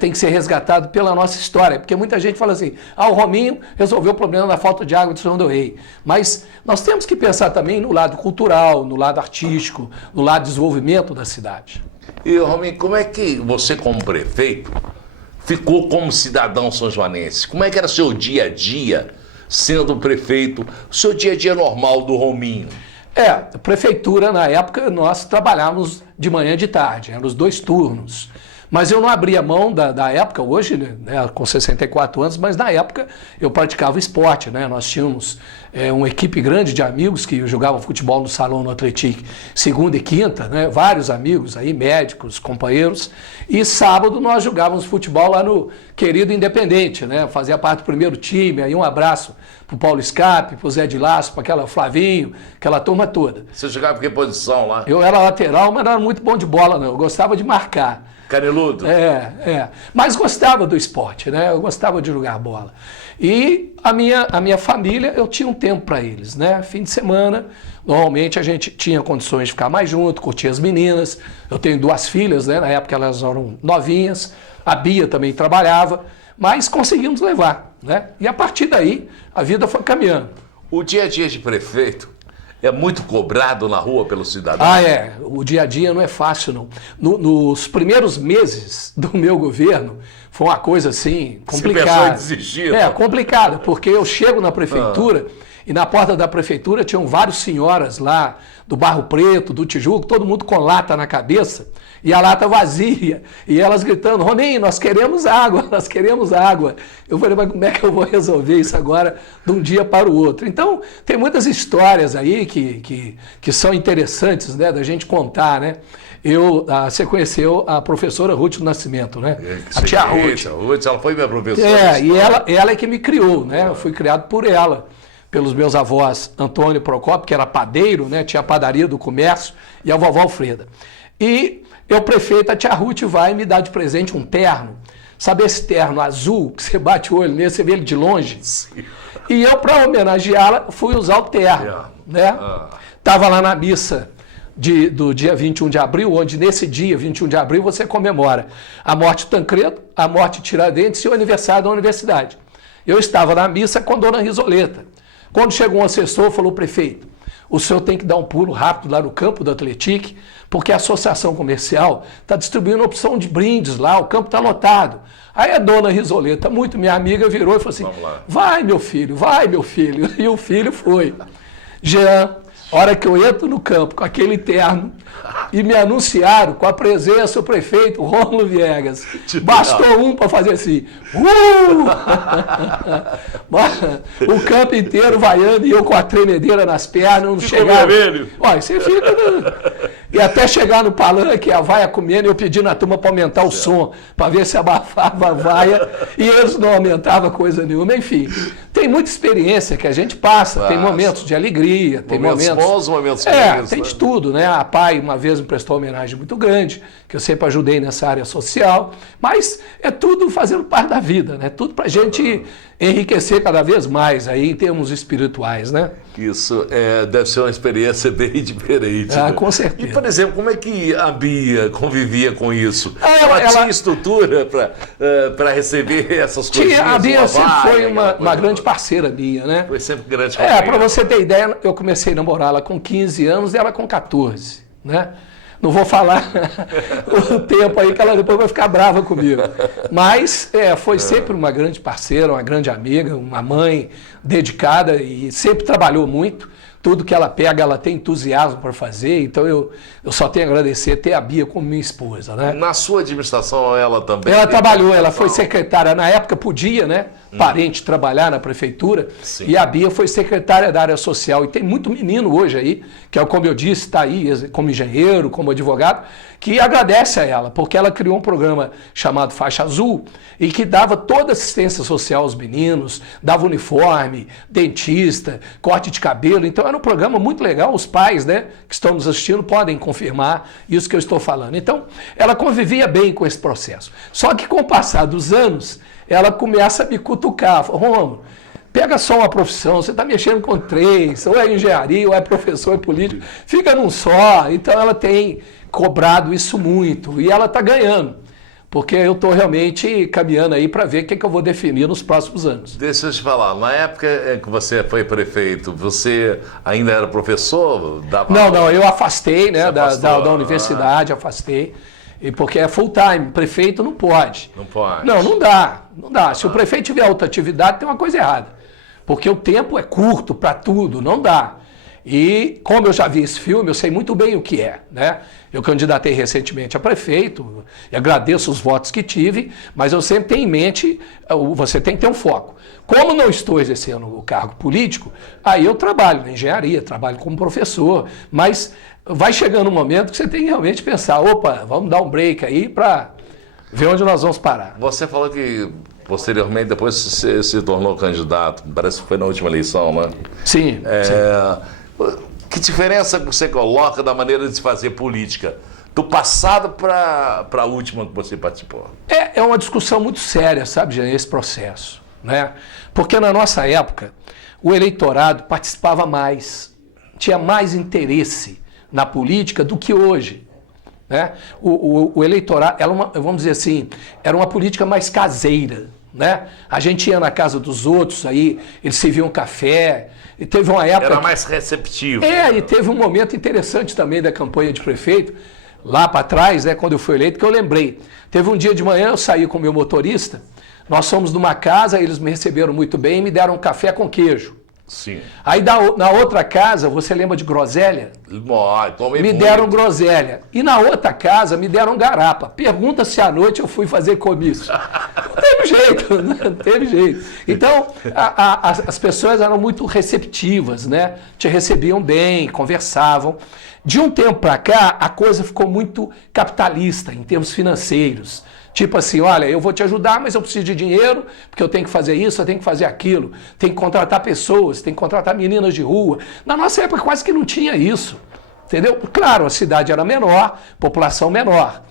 tem que ser resgatado pela nossa história, porque muita gente fala assim, o Rominho resolveu o problema da falta de água de São João del Rei. Mas nós temos que pensar também no lado cultural, no lado artístico, no lado de desenvolvimento da cidade. E, Rominho, como é que você, como prefeito, ficou como cidadão são-joanense? Como é que era o seu dia a dia, sendo prefeito, o seu dia a dia normal do Rominho? A prefeitura, na época, nós trabalhávamos de manhã e de tarde, eram os 2 turnos. Mas eu não abria mão da época, hoje, né, com 64 anos, mas na época eu praticava esporte, né? Nós tínhamos uma equipe grande de amigos que jogavam futebol no Salão no Atlético, segunda e quinta, né? Vários amigos aí, médicos, companheiros. E sábado nós jogávamos futebol lá no querido Independente, né? Fazia parte do primeiro time, aí um abraço pro Paulo Scape, pro Zé de Laço, para aquela Flavinho, aquela turma toda. Você jogava em que posição lá? Eu era lateral, mas não era muito bom de bola, não. Eu gostava de marcar. Caneludo? Mas gostava do esporte, né? Eu gostava de jogar bola. E a minha família, eu tinha um tempo para eles, né? Fim de semana, normalmente a gente tinha condições de ficar mais junto, curtir as meninas. Eu tenho 2 filhas, né? Na época elas eram novinhas. A Bia também trabalhava, mas conseguimos levar, né? E a partir daí, a vida foi caminhando. O dia a dia de prefeito é muito cobrado na rua pelo cidadão? O dia a dia não é fácil, não. Nos primeiros meses do meu governo, foi uma coisa assim, complicada. Se a desistir. Complicada, porque eu chego na prefeitura e na porta da prefeitura tinham várias senhoras lá do Barro Preto, do Tijuco, todo mundo com lata na cabeça e a lata vazia. E elas gritando, Rominho, nós queremos água, nós queremos água. Eu falei, mas como é que eu vou resolver isso agora de um dia para o outro? Então, tem muitas histórias aí que são interessantes, né, da gente contar, né? Você conheceu a professora Ruth do Nascimento, né? A tia Ruth. Ela foi minha professora. E ela é que me criou, né? Eu fui criado por ela, pelos meus avós Antônio Procópio, que era padeiro, né? Tinha a padaria do comércio, e a vovó Alfreda. E eu, prefeito, a tia Ruth vai me dar de presente um terno. Sabe esse terno azul, que você bate o olho nele, você vê ele de longe? Sim. E eu, para homenageá-la, fui usar o terno, né? Tava lá na missa do dia 21 de abril, onde nesse dia, 21 de abril, você comemora a morte de Tancredo, a morte de Tiradentes e o aniversário da universidade. Eu estava na missa com a dona Risoleta. Quando chegou um assessor, falou: prefeito, o senhor tem que dar um pulo rápido lá no campo do Atlético, porque a associação comercial está distribuindo opção de brindes lá, o campo está lotado. Aí a dona Risoleta, muito minha amiga, virou e falou assim: vai meu filho, vai meu filho. E o filho foi. Jean, hora que eu entro no campo com aquele terno e me anunciaram com a presença do prefeito Rômulo Viegas. Bastou um para fazer assim. O campo inteiro vaiando e eu com a tremedeira nas pernas, não chegava. Olha, você fica. E até chegar no palanque, a vaia comendo, eu pedindo a turma para aumentar o som, para ver se abafava a vaia, e eles não aumentavam coisa nenhuma. Enfim, tem muita experiência que a gente passa, tem momentos de alegria, tem momentos bons, momentos ruins, tem de tudo, né? A PAI uma vez me prestou uma homenagem muito grande, que eu sempre ajudei nessa área social, mas é tudo fazendo parte da vida, né? Tudo para a gente enriquecer cada vez mais aí em termos espirituais, né? Isso deve ser uma experiência bem diferente. Ah, né? com certeza. E, por exemplo, como é que a Bia convivia com isso? Ela tinha estrutura para receber essas coisas? A Bia sempre foi uma grande parceira minha, né? Foi sempre grande companheira. Para você ter ideia, eu comecei a namorá-la com 15 anos e ela com 14, né? Não vou falar o tempo aí que ela depois vai ficar brava comigo. Mas foi sempre uma grande parceira, uma grande amiga, uma mãe dedicada e sempre trabalhou muito. Tudo que ela pega, ela tem entusiasmo para fazer. Então eu só tenho a agradecer ter a Bia como minha esposa, né? Na sua administração, ela também? Ela trabalhou, ela foi secretária. Na época podia, né? Parente trabalhar na prefeitura. Sim. E a Bia foi secretária da área social. E tem muito menino hoje aí, que é como eu disse, está aí como engenheiro, como advogado, que agradece a ela, porque ela criou um programa chamado Faixa Azul e que dava toda assistência social aos meninos, dava uniforme, dentista, corte de cabelo. Então era um programa muito legal. Os pais, né, que estão nos assistindo podem confirmar isso que eu estou falando. Então ela convivia bem com esse processo. Só que com o passar dos anos, ela começa a me cutucar. Rômulo, pega só uma profissão, você está mexendo com 3, ou é engenharia, ou é professor, é político, fica num só. Então ela tem cobrado isso muito e ela está ganhando, porque eu estou realmente caminhando aí para ver o que eu vou definir nos próximos anos. Deixa eu te falar, na época em que você foi prefeito, você ainda era professor? Não, eu afastei, né, da universidade, afastei. E porque é full time, prefeito não pode. Não pode. Não dá. Se o prefeito tiver outra atividade, tem uma coisa errada. Porque o tempo é curto para tudo, não dá. E como eu já vi esse filme, eu sei muito bem o que é, né? Eu candidatei recentemente a prefeito, e agradeço os votos que tive, mas eu sempre tenho em mente, você tem que ter um foco. Como não estou exercendo o cargo político, aí eu trabalho na engenharia, trabalho como professor, mas vai chegando um momento que você tem que realmente pensar, opa, vamos dar um break aí para ver onde nós vamos parar. Você falou que posteriormente, depois você se tornou candidato, parece que foi na última eleição, né? Sim. Que diferença você coloca da maneira de se fazer política, do passado para a última que você participou? É uma discussão muito séria, sabe, Jean, esse processo, né? Porque na nossa época, o eleitorado participava mais, tinha mais interesse na política do que hoje, né? O eleitorado, vamos dizer assim, era uma política mais caseira, né? A gente ia na casa dos outros, aí eles serviam café, e teve uma época... Era mais receptivo. E teve um momento interessante também da campanha de prefeito, lá para trás, né, quando eu fui eleito, que eu lembrei. Teve um dia de manhã, eu saí com o meu motorista, nós fomos numa casa, eles me receberam muito bem e me deram um café com queijo. Sim. Aí na outra casa, você lembra de groselha? Me deram groselha. E na outra casa me deram garapa. Pergunta se à noite eu fui fazer comício. Não teve jeito, não teve jeito. Então, as pessoas eram muito receptivas, né? Te recebiam bem, conversavam. De um tempo para cá, a coisa ficou muito capitalista em termos financeiros. Tipo assim, olha, eu vou te ajudar, mas eu preciso de dinheiro, porque eu tenho que fazer isso, eu tenho que fazer aquilo. Tem que contratar pessoas, tem que contratar meninas de rua. Na nossa época quase que não tinha isso, entendeu? Claro, a cidade era menor, população menor.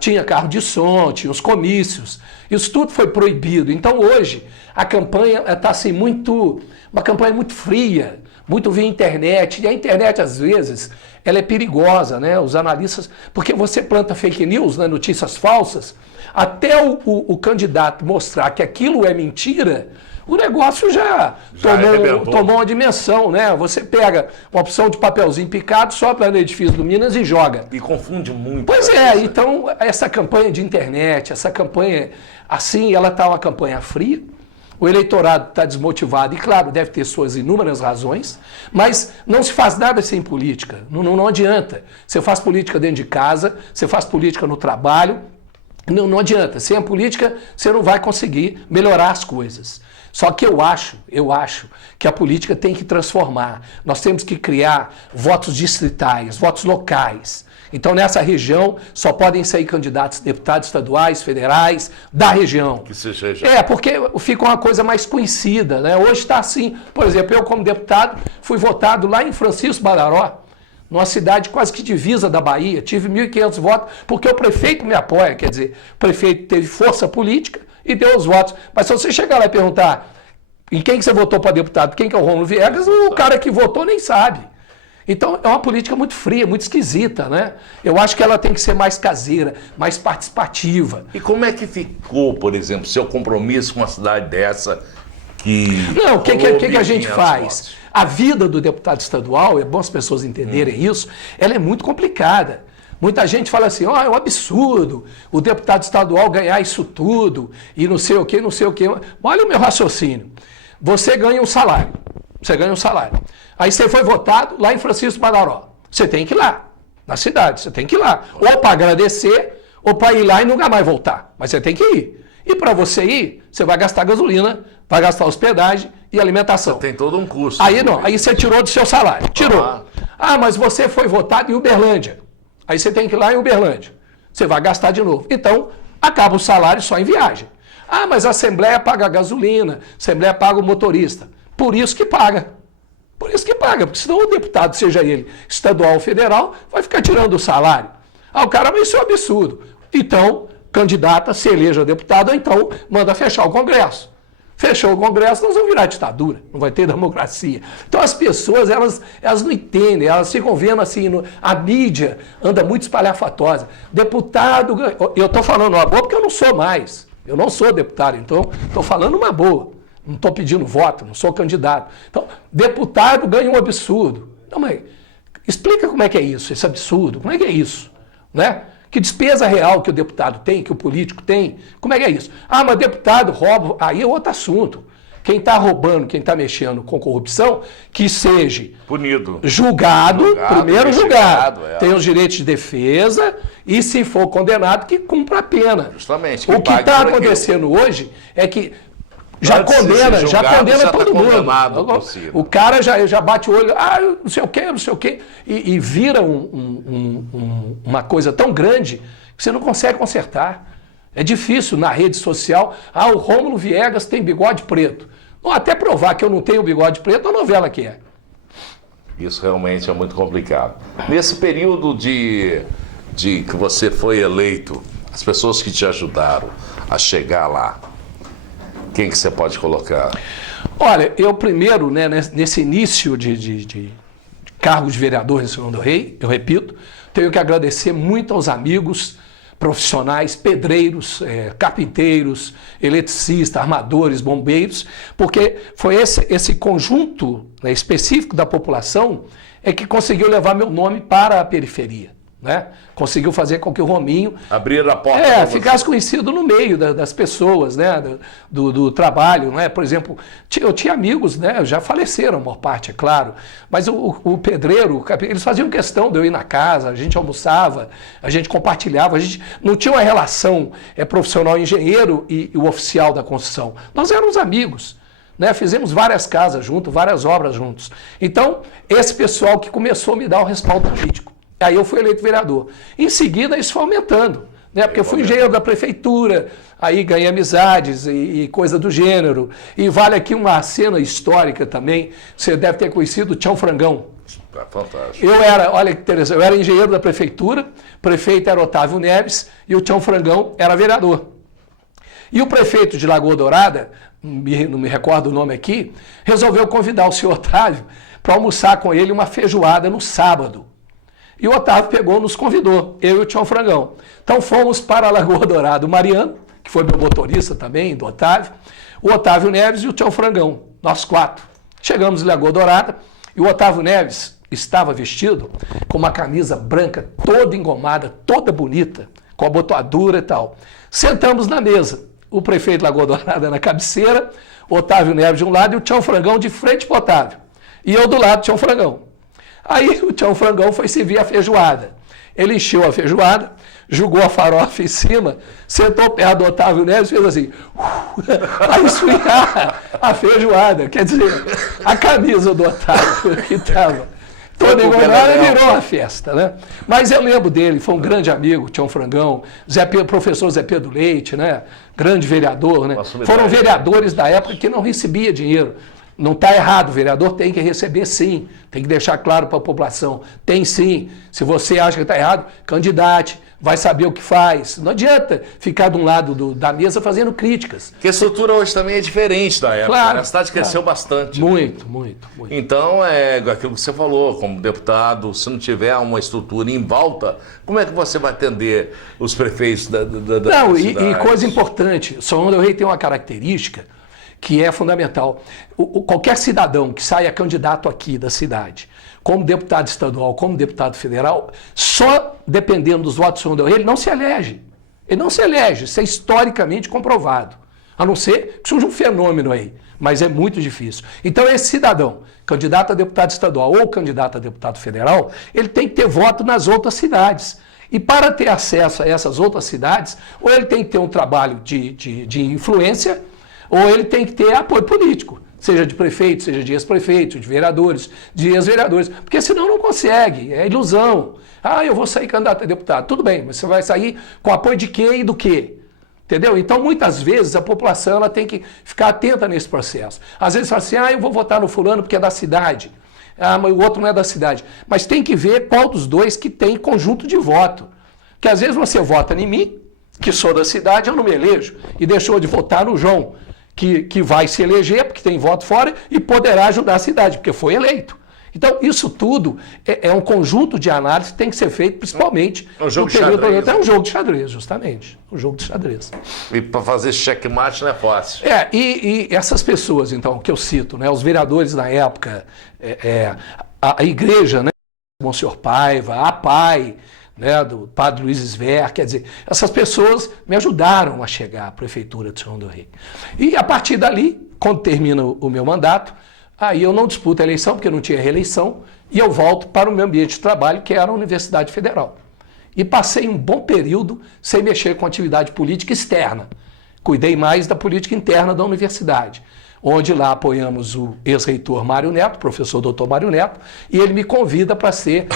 Tinha carro de som, tinha os comícios. Isso tudo foi proibido. Então hoje, a campanha está assim, uma campanha muito fria, muito via internet, e a internet, às vezes, ela é perigosa, né? Os analistas, porque você planta fake news, né? Notícias falsas, até o candidato mostrar que aquilo é mentira, o negócio já tomou uma dimensão, né? Você pega uma opção de papelzinho picado, sopra no edifício do Minas e joga. E confunde muito. Pois é, então essa campanha de internet, essa campanha assim, ela está uma campanha fria, o eleitorado está desmotivado e, claro, deve ter suas inúmeras razões, mas não se faz nada sem política, não adianta. Você faz política dentro de casa, você faz política no trabalho, não adianta. Sem a política, você não vai conseguir melhorar as coisas. Só que eu acho que a política tem que transformar. Nós temos que criar votos distritais, votos locais. Então, nessa região, só podem sair candidatos deputados estaduais, federais, da região. Que seja. Porque fica uma coisa mais conhecida, né? Hoje está assim. Por exemplo, eu, como deputado, fui votado lá em Francisco Badaró, numa cidade quase que divisa da Bahia. Tive 1.500 votos, porque o prefeito me apoia. Quer dizer, o prefeito teve força política e deu os votos. Mas se você chegar lá e perguntar em quem que você votou para deputado, quem que é o Rômulo Viegas, o cara que votou nem sabe. Então, é uma política muito fria, muito esquisita, né? Eu acho que ela tem que ser mais caseira, mais participativa. E como é que ficou, por exemplo, seu compromisso com uma cidade dessa que... Não, o que a gente faz? A vida do deputado estadual, é bom as pessoas entenderem isso, ela é muito complicada. Muita gente fala assim, é um absurdo o deputado estadual ganhar isso tudo, e não sei o quê, não sei o quê. Olha o meu raciocínio. Você ganha um salário. Aí você foi votado lá em Francisco Badaró. Você tem que ir lá, na cidade, você tem que ir lá. Ou para agradecer, ou para ir lá e nunca mais voltar. Mas você tem que ir. E para você ir, você vai gastar gasolina, vai gastar hospedagem e alimentação. Você tem todo um custo. Aí não, aí você tirou do seu salário. Tirou. Mas você foi votado em Uberlândia. Aí você tem que ir lá em Uberlândia. Você vai gastar de novo. Então, acaba o salário só em viagem. Mas a Assembleia paga a gasolina, a Assembleia paga o motorista. Por isso que paga. Porque senão o deputado, seja ele estadual ou federal, vai ficar tirando o salário. O cara, mas isso é um absurdo. Então, candidata, se eleja deputado, ou então manda fechar o Congresso. Fechou o Congresso, nós vamos virar ditadura, não vai ter democracia. Então as pessoas, elas não entendem, elas ficam vendo assim, a mídia anda muito espalhafatosa. Deputado, eu estou falando uma boa porque eu não sou mais, eu não sou deputado, então estou falando uma boa. Não estou pedindo voto, não sou candidato. Então, deputado ganha um absurdo. Não, mas explica como é que é isso, esse absurdo, como é que é isso, né? Que despesa real que o deputado tem, que o político tem, como é que é isso? Mas deputado rouba, aí é outro assunto. Quem está roubando, quem está mexendo com corrupção, que seja punido, julgado, primeiro julgado. Tem os direitos de defesa e, se for condenado, que cumpra a pena. Justamente. O que está acontecendo hoje é que já condena todo mundo. O cara já bate o olho, não sei o quê, e vira uma coisa tão grande que você não consegue consertar. É difícil na rede social, o Rômulo Viegas tem bigode preto. Até provar que eu não tenho bigode preto, a novela que é. Isso realmente é muito complicado. Nesse período de que você foi eleito, as pessoas que te ajudaram a chegar lá, quem que você pode colocar? Olha, eu primeiro, né, nesse início de cargos de vereador em Segundo Rei, eu repito, tenho que agradecer muito aos amigos profissionais, pedreiros, carpinteiros, eletricistas, armadores, bombeiros, porque foi esse conjunto, né, específico da população que conseguiu levar meu nome para a periferia. Né? Conseguiu fazer com que o Rominho abrir a porta ficasse conhecido no meio das pessoas, né? do trabalho. Né? Por exemplo, eu tinha amigos, né? Já faleceram, a maior parte, é claro, mas o pedreiro, eles faziam questão de eu ir na casa, a gente almoçava, a gente compartilhava, a gente não tinha uma relação profissional engenheiro e o oficial da construção. Nós éramos amigos. Né? Fizemos várias casas juntos, várias obras juntos. Então, esse pessoal que começou a me dar o respaldo político. Aí eu fui eleito vereador. Em seguida, isso foi aumentando, né? Porque eu fui engenheiro da prefeitura, aí ganhei amizades e coisa do gênero. E vale aqui uma cena histórica também, você deve ter conhecido o Tião Frangão. Fantástico. Olha que interessante, eu era engenheiro da prefeitura, o prefeito era Otávio Neves e o Tião Frangão era vereador. E o prefeito de Lagoa Dourada, não me recordo o nome aqui, resolveu convidar o senhor Otávio para almoçar com ele uma feijoada no sábado. E o Otávio pegou, nos convidou, eu e o Tião Frangão. Então fomos para a Lagoa Dourada, o Mariano, que foi meu motorista também, do Otávio, o Otávio Neves e o Tião Frangão, nós 4. Chegamos em Lagoa Dourada e o Otávio Neves estava vestido com uma camisa branca toda engomada, toda bonita, com a botoadura e tal. Sentamos na mesa, o prefeito de Lagoa Dourada na cabeceira, o Otávio Neves de um lado e o Tião Frangão de frente para o Otávio. E eu do lado do Tião Frangão. Aí o Tião Frangão foi servir a feijoada. Ele encheu a feijoada, jogou a farofa em cima, sentou perto do Otávio Neves e fez assim, para esfriar a feijoada. Quer dizer, a camisa do Otávio que estava toda engomada virou uma festa, né? Mas eu lembro dele, foi um grande amigo, Tião Frangão, professor Zé Pedro Leite, né? Grande vereador, né? Foram vereadores da época que não recebia dinheiro. Não está errado, o vereador tem que receber sim, tem que deixar claro para a população, tem sim. Se você acha que está errado, candidate, vai saber o que faz. Não adianta ficar de um lado da mesa fazendo críticas. Porque a estrutura hoje também é diferente da época, claro, né? A cidade cresceu bastante. Muito. Então, é aquilo que você falou, como deputado, se não tiver uma estrutura em volta, como é que você vai atender os prefeitos da Não, cidade? E coisa importante, São João del Rei tem uma característica que é fundamental. Qualquer cidadão que saia candidato aqui da cidade, como deputado estadual, como deputado federal, só dependendo dos votos de São João del Rei, ele não se elege. Ele não se elege, isso é historicamente comprovado. A não ser que surja um fenômeno aí, mas é muito difícil. Então esse cidadão, candidato a deputado estadual ou candidato a deputado federal, ele tem que ter voto nas outras cidades. E para ter acesso a essas outras cidades, ou ele tem que ter um trabalho de influência, ou ele tem que ter apoio político, seja de prefeito, seja de ex-prefeito, de vereadores, de ex-vereadores, porque senão não consegue, é ilusão. Ah, eu vou sair candidato a deputado. Tudo bem, mas você vai sair com apoio de quê e do quê? Entendeu? Então, muitas vezes, a população ela tem que ficar atenta nesse processo. Às vezes fala assim, eu vou votar no fulano porque é da cidade. Ah, mas o outro não é da cidade. Mas tem que ver qual dos dois que tem conjunto de voto. Porque às vezes você vota em mim, que sou da cidade, eu não me elejo, e deixou de votar no João, que vai se eleger, porque tem voto fora, e poderá ajudar a cidade, porque foi eleito. Então, isso tudo é um conjunto de análise que tem que ser feito, principalmente no período. É um jogo de xadrez, justamente. Um jogo de xadrez. E para fazer checkmate não é fácil. E essas pessoas, então, que eu cito, né, os vereadores na época, a igreja, né, Monsenhor Paiva, a PAI, né, do padre Luiz Sver, quer dizer, essas pessoas me ajudaram a chegar à prefeitura de São João del Rei. E a partir dali, quando termina o meu mandato, aí eu não disputo a eleição, porque não tinha reeleição, e eu volto para o meu ambiente de trabalho, que era a Universidade Federal. E passei um bom período sem mexer com atividade política externa. Cuidei mais da política interna da universidade, onde lá apoiamos o ex-reitor Mário Neto, professor doutor Mário Neto, e ele me convida para ser,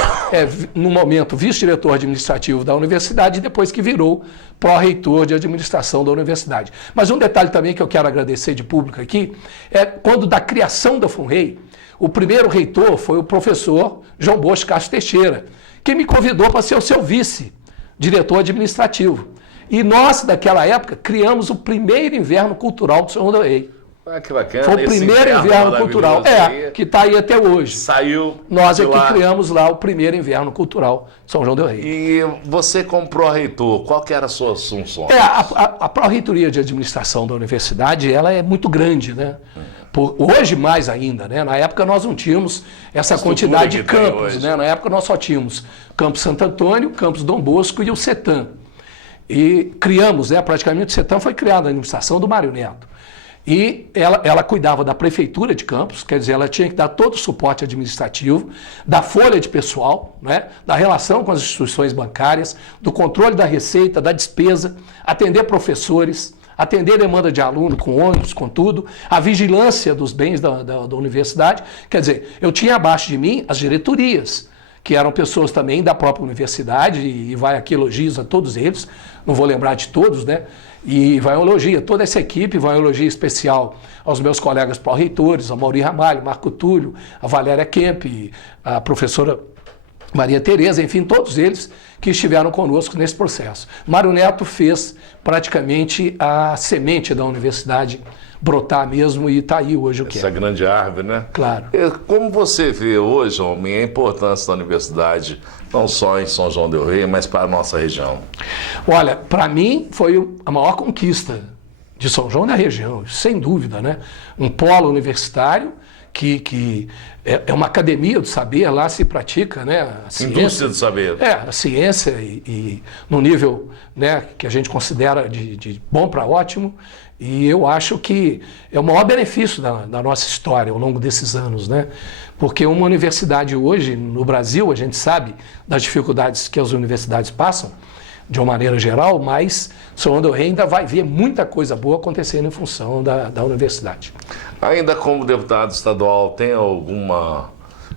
no momento, vice-diretor administrativo da universidade, e depois que virou pró-reitor de administração da universidade. Mas um detalhe também que eu quero agradecer de público aqui, é quando da criação da FUNREI, o primeiro reitor foi o professor João Bosco Castro Teixeira, que me convidou para ser o seu vice-diretor administrativo. E nós, daquela época, criamos o primeiro inverno cultural do São João del Rei. Ah, que bacana. Foi o primeiro inverno cultural, que está aí até hoje. Saiu. Nós é que criamos lá o primeiro inverno cultural São João del Rei. E você, como pró-reitor, qual que era as suas funções? A pró-reitoria de administração da universidade, ela é muito grande, né? Hoje mais ainda, né? Na época nós não tínhamos essa quantidade de campos, né? Na época nós só tínhamos Campus Santo Antônio, Campus Dom Bosco e o CETAM. E criamos, né? Praticamente o CETAM foi criado na administração do Mário Neto. E ela cuidava da prefeitura de Campos, quer dizer, ela tinha que dar todo o suporte administrativo, da folha de pessoal, né, da relação com as instituições bancárias, do controle da receita, da despesa, atender professores, atender demanda de aluno com ônibus, com tudo, a vigilância dos bens da universidade. Quer dizer, eu tinha abaixo de mim as diretorias, que eram pessoas também da própria universidade, e vai aqui elogios a todos eles, não vou lembrar de todos, né? E vai um elogio a toda essa equipe, vai um elogio especial aos meus colegas pró-reitores, a Mauri Ramalho, Marco Túlio, a Valéria Kemp, a professora Maria Tereza, enfim, todos eles que estiveram conosco nesse processo. Mário Neto fez praticamente a semente da universidade brotar mesmo e está aí hoje o que é. Essa grande árvore, né? Claro. Como você vê hoje, homem, a importância da universidade, não só em São João del Rei, mas para a nossa região? Olha, para mim foi a maior conquista de São João da região, sem dúvida, né? Um polo universitário que é uma academia do saber, lá se pratica, né? A ciência, indústria do saber. A ciência e no nível, né, que a gente considera de bom para ótimo, e eu acho que é o maior benefício da nossa história ao longo desses anos, né? Porque uma universidade hoje, no Brasil, a gente sabe das dificuldades que as universidades passam, de uma maneira geral, mas São João del Rei ainda vai ver muita coisa boa acontecendo em função da universidade. Ainda como deputado estadual, tem alguma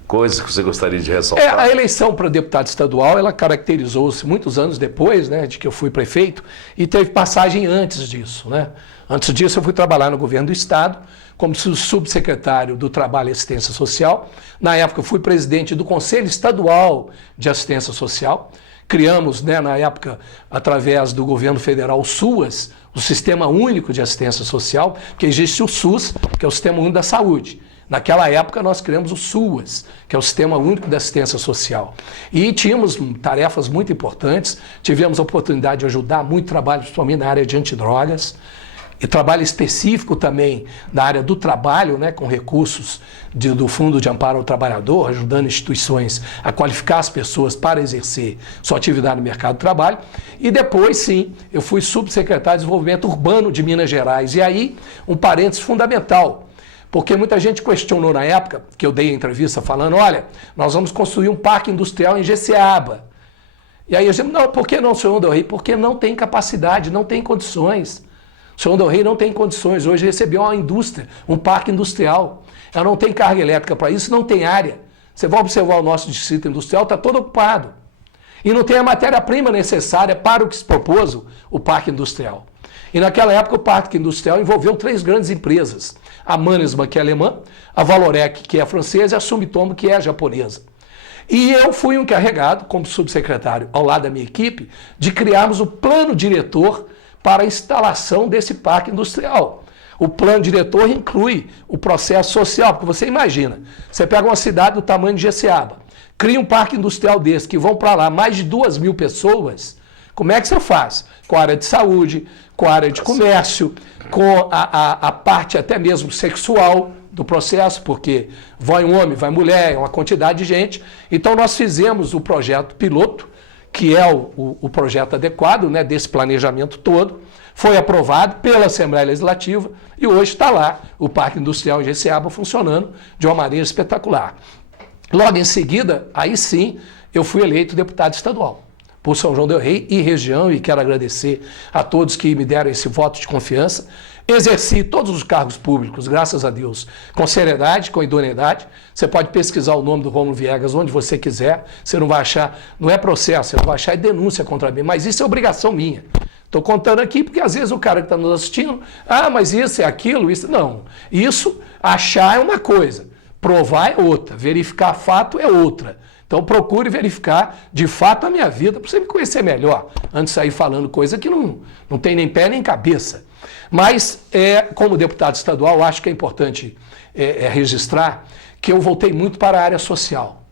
coisa que você gostaria de ressaltar? A eleição para deputado estadual, ela caracterizou-se muitos anos depois, né, de que eu fui prefeito, e teve passagem antes disso, né? Antes disso, eu fui trabalhar no governo do estado como subsecretário do Trabalho e Assistência Social. Na época, eu fui presidente do Conselho Estadual de Assistência Social. Criamos, né, na época, através do governo federal, o SUAS, o Sistema Único de Assistência Social, que existe o SUS, que é o Sistema Único da Saúde. Naquela época, nós criamos o SUAS, que é o Sistema Único de Assistência Social. E tínhamos tarefas muito importantes, tivemos a oportunidade de ajudar muito trabalho, principalmente na área de antidrogas, e trabalho específico também na área do trabalho, né, com recursos do Fundo de Amparo ao Trabalhador, ajudando instituições a qualificar as pessoas para exercer sua atividade no mercado do trabalho. E depois, sim, eu fui subsecretário de Desenvolvimento Urbano de Minas Gerais. E aí, um parênteses fundamental, porque muita gente questionou na época, que eu dei a entrevista falando, olha, nós vamos construir um parque industrial em Jeceaba. E aí eu disse, não, por que não, senhor del Rei? Porque não tem capacidade, não tem condições. O São João del Rei não tem condições hoje de receber uma indústria, um parque industrial. Ela não tem carga elétrica para isso, não tem área. Você vai observar o nosso distrito industrial, está todo ocupado. E não tem a matéria-prima necessária para o que se propôs o parque industrial. E naquela época o parque industrial envolveu 3 grandes empresas. A Mannesmann, que é alemã, a Valorec, que é francesa, e a Sumitomo, que é japonesa. E eu fui um encarregado, como subsecretário, ao lado da minha equipe, de criarmos o plano diretor para a instalação desse parque industrial. O plano diretor inclui o processo social, porque você imagina, você pega uma cidade do tamanho de Jeceaba, cria um parque industrial desse, que vão para lá mais de 2.000 pessoas, como é que você faz? Com a área de saúde, com a área de comércio, com a parte até mesmo sexual do processo, porque vai um homem, vai mulher, é uma quantidade de gente. Então nós fizemos o projeto piloto, que é o projeto adequado, né, desse planejamento todo, foi aprovado pela Assembleia Legislativa e hoje está lá o Parque Industrial em Jeceaba funcionando de uma maneira espetacular. Logo em seguida, aí sim, eu fui eleito deputado estadual por São João del Rei e região, e quero agradecer a todos que me deram esse voto de confiança. Exerci todos os cargos públicos, graças a Deus, com seriedade, com idoneidade. Você pode pesquisar o nome do Rômulo Viegas onde você quiser, você não vai achar, não é processo, você não vai achar denúncia contra mim, mas isso é obrigação minha. Estou contando aqui porque às vezes o cara que está nos assistindo, mas isso é aquilo, isso... Não, isso, achar é uma coisa, provar é outra, verificar fato é outra. Então procure verificar de fato a minha vida para você me conhecer melhor, antes de sair falando coisa que não tem nem pé nem cabeça. Mas, como deputado estadual, acho que é importante registrar que eu voltei muito para a área social.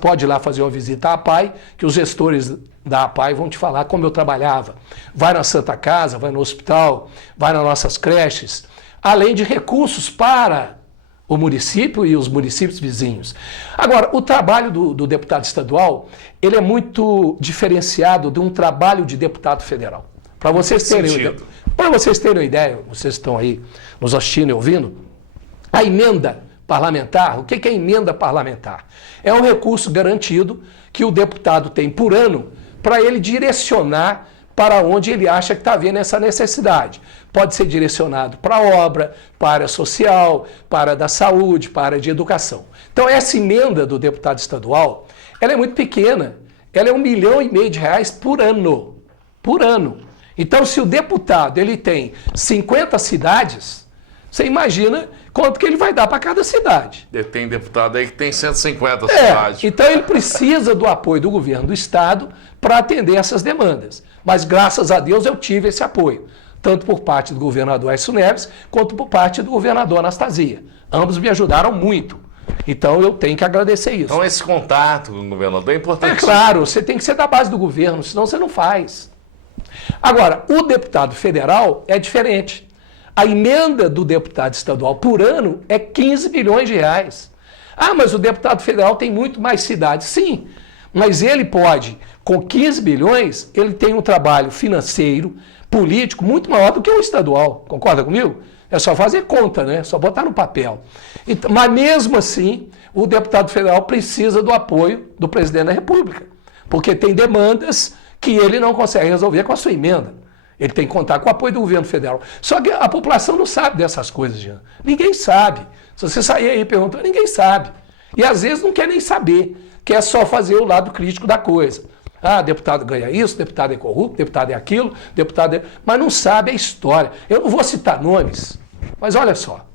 Pode ir lá fazer uma visita à APAI, que os gestores da APAI vão te falar como eu trabalhava. Vai na Santa Casa, vai no hospital, vai nas nossas creches, além de recursos para o município e os municípios vizinhos. Agora, o trabalho do deputado estadual, ele é muito diferenciado de um trabalho de deputado federal. Para vocês terem uma ideia, vocês estão aí nos assistindo e ouvindo, a emenda parlamentar, o que é emenda parlamentar? É um recurso garantido que o deputado tem por ano para ele direcionar para onde ele acha que está havendo essa necessidade. Pode ser direcionado para a obra, para a área social, para a área da saúde, para a área de educação. Então essa emenda do deputado estadual, ela é muito pequena, ela é R$1,5 milhão por ano. Por ano. Então se o deputado ele tem 50 cidades, você imagina quanto que ele vai dar para cada cidade. Tem deputado aí que tem 150 cidades. Então ele precisa do apoio do governo do estado para atender essas demandas. Mas graças a Deus eu tive esse apoio, tanto por parte do governador Aécio Neves, quanto por parte do governador Anastasia. Ambos me ajudaram muito. Então eu tenho que agradecer isso. Então esse contato com o governador é importante. É claro, você tem que ser da base do governo, senão você não faz. Agora, o deputado federal é diferente. A emenda do deputado estadual por ano é 15 bilhões de reais. Ah, mas o deputado federal tem muito mais cidades. Sim, mas ele pode, com 15 bilhões, ele tem um trabalho financeiro, político, muito maior do que o estadual. Concorda comigo? É só fazer conta, né? É só botar no papel. Então, mas mesmo assim, o deputado federal precisa do apoio do presidente da República, porque tem demandas que ele não consegue resolver com a sua emenda. Ele tem que contar com o apoio do governo federal. Só que a população não sabe dessas coisas, Jean. Ninguém sabe. Se você sair aí perguntando, ninguém sabe. E às vezes não quer nem saber, quer só fazer o lado crítico da coisa. Ah, deputado ganha isso, deputado é corrupto, deputado é aquilo, deputado é... Mas não sabe a história. Eu não vou citar nomes, mas olha só.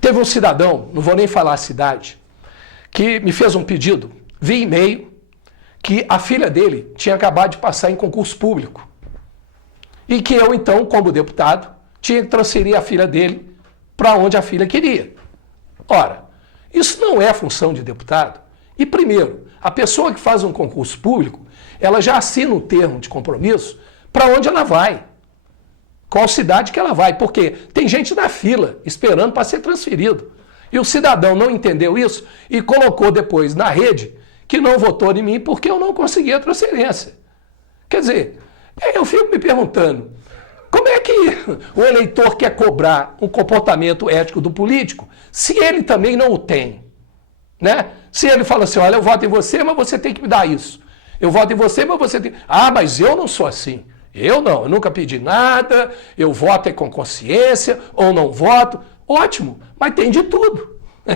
Teve um cidadão, não vou nem falar a cidade, que me fez um pedido via e-mail que a filha dele tinha acabado de passar em concurso público. E que eu, então, como deputado, tinha que transferir a filha dele para onde a filha queria. Ora, isso não é função de deputado. E, primeiro, a pessoa que faz um concurso público, ela já assina um termo de compromisso para onde ela vai. Qual cidade que ela vai. Porque tem gente na fila esperando para ser transferido. E o cidadão não entendeu isso e colocou depois na rede que não votou em mim porque eu não consegui a transferência. Quer dizer, eu fico me perguntando, como é que o eleitor quer cobrar um comportamento ético do político se ele também não o tem? Né? Se ele fala assim, olha, eu voto em você, mas você tem que me dar isso. Eu voto em você, mas você tem... Ah, mas eu não sou assim. Eu não, eu nunca pedi nada, eu voto é com consciência, ou não voto. Ótimo, mas tem de tudo.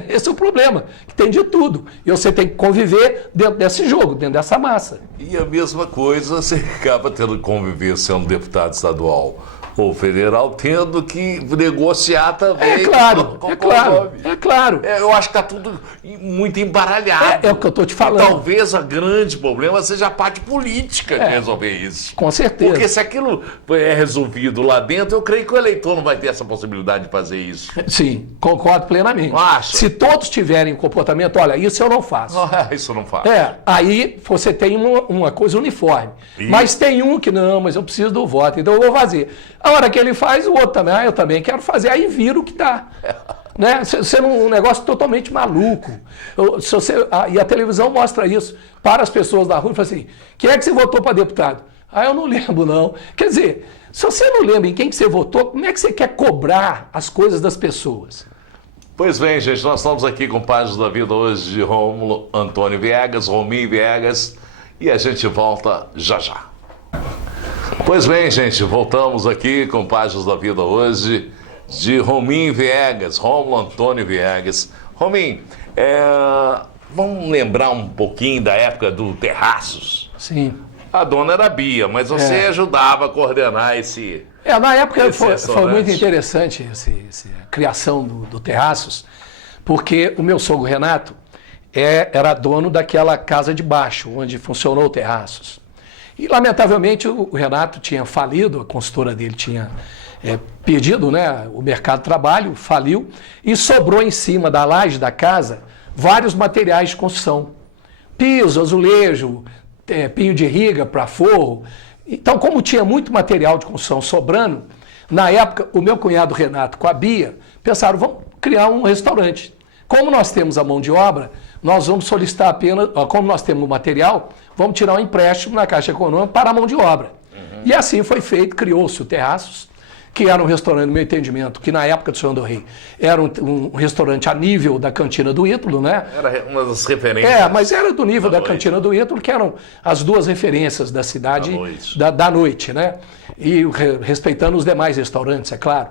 Esse é o problema, que tem de tudo. E você tem que conviver dentro desse jogo, dentro dessa massa. E a mesma coisa você acaba tendo que conviver sendo deputado estadual ou federal, tendo que negociar também. É claro, é claro, é claro. Eu acho que está tudo muito embaralhado. É o que eu estou te falando. E talvez o grande problema seja a parte política de resolver isso. Com certeza. Porque se aquilo é resolvido lá dentro, eu creio que o eleitor não vai ter essa possibilidade de fazer isso. Sim, concordo plenamente. Acha? Se todos tiverem comportamento, olha, isso eu não faço. Isso eu não faço. Aí você tem uma coisa uniforme. Mas tem um que não, mas eu preciso do voto, então eu vou fazer. A hora que ele faz, o outro também, eu também quero fazer, aí vira o que dá. Né? Sendo um negócio totalmente maluco. E a televisão mostra isso para as pessoas da rua e fala assim, quem é que você votou para deputado? Ah, eu não lembro não. Quer dizer, se você não lembra em quem que você votou, como é que você quer cobrar as coisas das pessoas? Pois bem, gente, nós estamos aqui com Páginas da Vida hoje de Rômulo Antônio Viegas, Rominho Viegas, e a gente volta já já. Pois bem, gente, voltamos aqui com Páginas da Vida hoje de Rominho Viegas, Rômulo Antônio Viegas. Rominho, vamos lembrar um pouquinho da época do Terraços? Sim. A dona era Bia, mas você ajudava a coordenar esse... Na época foi muito interessante a criação do Terraços, porque o meu sogro Renato era dono daquela casa de baixo, onde funcionou o Terraços. E, lamentavelmente, o Renato tinha falido, a consultora dele tinha perdido, né, o mercado de trabalho, faliu, e sobrou em cima da laje da casa vários materiais de construção. Piso, azulejo, pinho de riga para forro. Então, como tinha muito material de construção sobrando, na época, o meu cunhado Renato com a Bia pensaram, vamos criar um restaurante. Como nós temos a mão de obra, nós vamos solicitar apenas, como nós temos o material, vamos tirar um empréstimo na Caixa Econômica para a mão de obra. E assim foi feito, criou-se o Terraços, que era um restaurante, no meu entendimento, que na época do Senhor do Rei, era um restaurante a nível da Cantina do Ítalo, né? Era uma das referências. Mas era do nível da Cantina do Ítalo, que eram as duas referências da cidade da noite, né? E respeitando os demais restaurantes, é claro.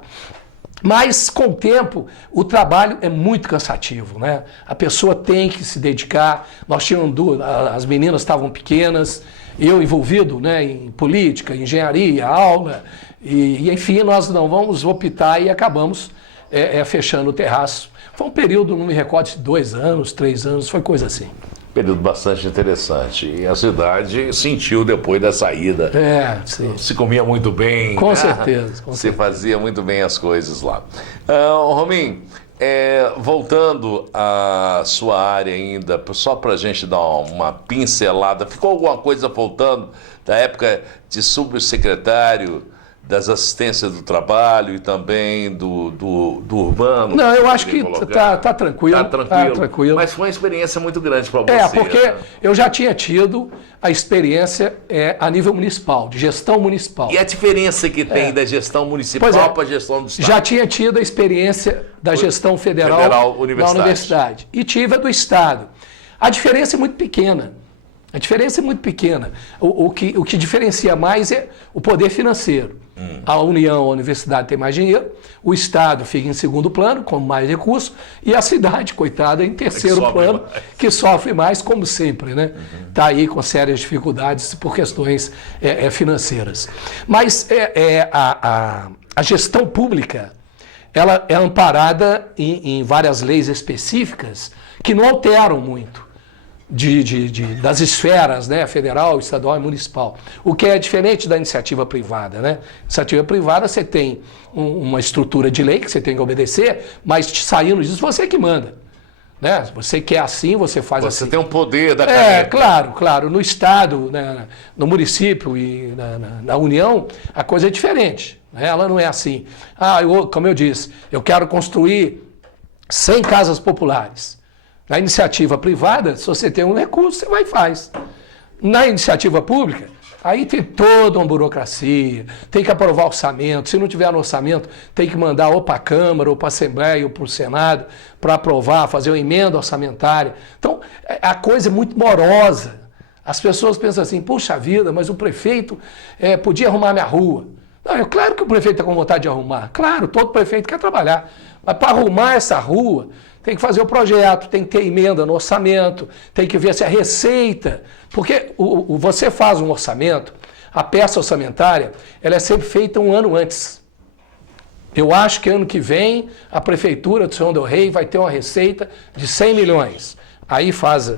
Mas, com o tempo, o trabalho é muito cansativo, né? A pessoa tem que se dedicar. Nós tínhamos as meninas estavam pequenas, eu envolvido, né, em política, engenharia, aula, e enfim, nós não vamos optar e acabamos fechando o terraço. Foi um período, não me recordo, de 2 anos, 3 anos, foi coisa assim. Período bastante interessante. E a cidade sentiu depois da saída. Sim. Se comia muito bem. Com certeza. Se fazia muito bem as coisas lá. Romim, voltando à sua área ainda, só para a gente dar uma pincelada, ficou alguma coisa faltando da época de subsecretário das assistências do trabalho e também do urbano? Não, eu acho que tá tranquilo. Tá tranquilo. Mas foi uma experiência muito grande para você. Porque eu já tinha tido a experiência a nível municipal, de gestão municipal. E a diferença que tem da gestão municipal para a gestão do Estado? Já tinha tido a experiência da gestão federal na universidade. E tive a do Estado. A diferença é muito pequena. O que diferencia mais é o poder financeiro. A União, a universidade tem mais dinheiro, o Estado fica em segundo plano, com mais recursos, e a cidade, coitada, em terceiro plano, que sofre mais, como sempre, né? Está aí com sérias dificuldades por questões financeiras. Mas a gestão pública, ela é amparada em várias leis específicas que não alteram muito. Das esferas, né, federal, estadual e municipal. O que é diferente da iniciativa privada, né? Iniciativa privada, você tem uma estrutura de lei que você tem que obedecer, mas saindo disso, você que manda. Né? Você quer assim, você faz assim. Você tem um poder da caneta. Claro. No Estado, né, no município e na União, a coisa é diferente. Né? Ela não é assim. Como eu disse, eu quero construir 100 casas populares. Na iniciativa privada, se você tem um recurso, você vai e faz. Na iniciativa pública, aí tem toda uma burocracia, tem que aprovar orçamento. Se não tiver no orçamento, tem que mandar ou para a Câmara, ou para a Assembleia, ou para o Senado, para aprovar, fazer uma emenda orçamentária. Então, a coisa é muito morosa. As pessoas pensam assim, puxa vida, mas o prefeito podia arrumar minha rua. Não, claro que o prefeito está com vontade de arrumar. Claro, todo prefeito quer trabalhar. Mas para arrumar essa rua, tem que fazer o projeto, tem que ter emenda no orçamento, tem que ver se a receita... Porque você faz um orçamento, a peça orçamentária, ela é sempre feita um ano antes. Eu acho que ano que vem a Prefeitura do Senhor Del Rey vai ter uma receita de 100 milhões. Aí faz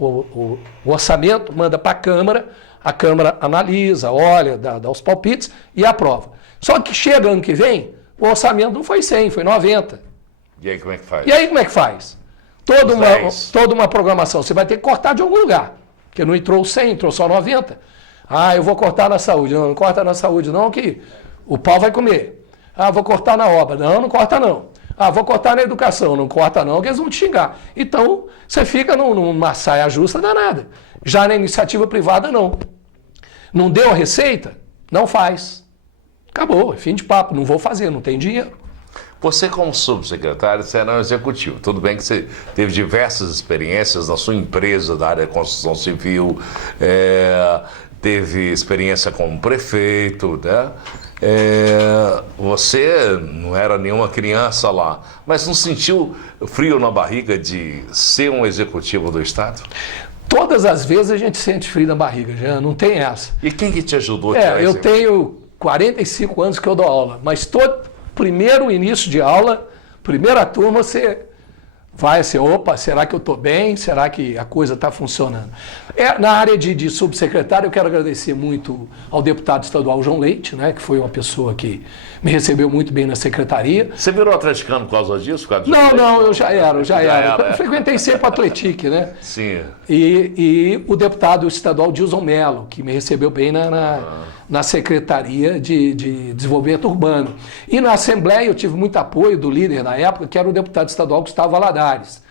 o orçamento, manda para a Câmara analisa, olha, dá os palpites e aprova. Só que chega ano que vem, o orçamento não foi 100, foi 90. E aí como é que faz? Toda uma programação. Você vai ter que cortar de algum lugar. Porque não entrou 100, entrou só 90. Eu vou cortar na saúde. Não corta na saúde não, que o pau vai comer. Vou cortar na obra. Não corta não. Vou cortar na educação. Não corta não, que eles vão te xingar. Então, você fica numa saia justa danada. Já na iniciativa privada, não. Não deu a receita? Não faz. Acabou, fim de papo. Não vou fazer, não tem dinheiro. Você, como subsecretário, você era um executivo. Tudo bem que você teve diversas experiências na sua empresa da área de construção civil, teve experiência como prefeito, né? Você não era nenhuma criança lá, mas não sentiu frio na barriga de ser um executivo do Estado? Todas as vezes a gente sente frio na barriga, já não tem essa. E quem que te ajudou a tirar Eu tenho 45 anos que eu dou aula, mas primeiro início de aula, primeira turma, você vai assim, opa, será que eu estou bem? Será que a coisa está funcionando? Na área de subsecretário, eu quero agradecer muito ao deputado estadual João Leite, né, que foi uma pessoa que me recebeu muito bem na secretaria. Você virou atleticano por causa disso? Não, eu já era. Eu frequentei sempre o Atletique, né? Sim. E o deputado estadual Dilson Mello, que me recebeu bem na Secretaria de Desenvolvimento Urbano. E na Assembleia eu tive muito apoio do líder na época, que era o deputado estadual Gustavo Valadares,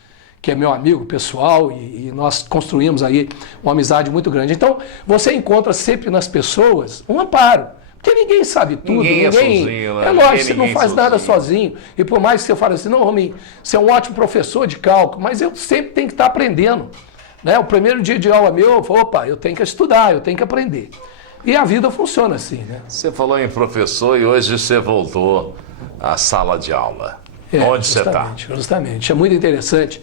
que é meu amigo pessoal, e nós construímos aí uma amizade muito grande. Então, você encontra sempre nas pessoas um amparo. Porque ninguém sabe tudo. Ninguém é sozinho, né? É lógico, você não faz nada sozinho. E por mais que você fale assim, não, Romim, você é um ótimo professor de cálculo, mas eu sempre tenho que estar aprendendo. Né? O primeiro dia de aula meu, eu falo, opa, eu tenho que estudar, eu tenho que aprender. E a vida funciona assim, né? Você falou em professor e hoje você voltou à sala de aula. Onde você está? Justamente. É muito interessante.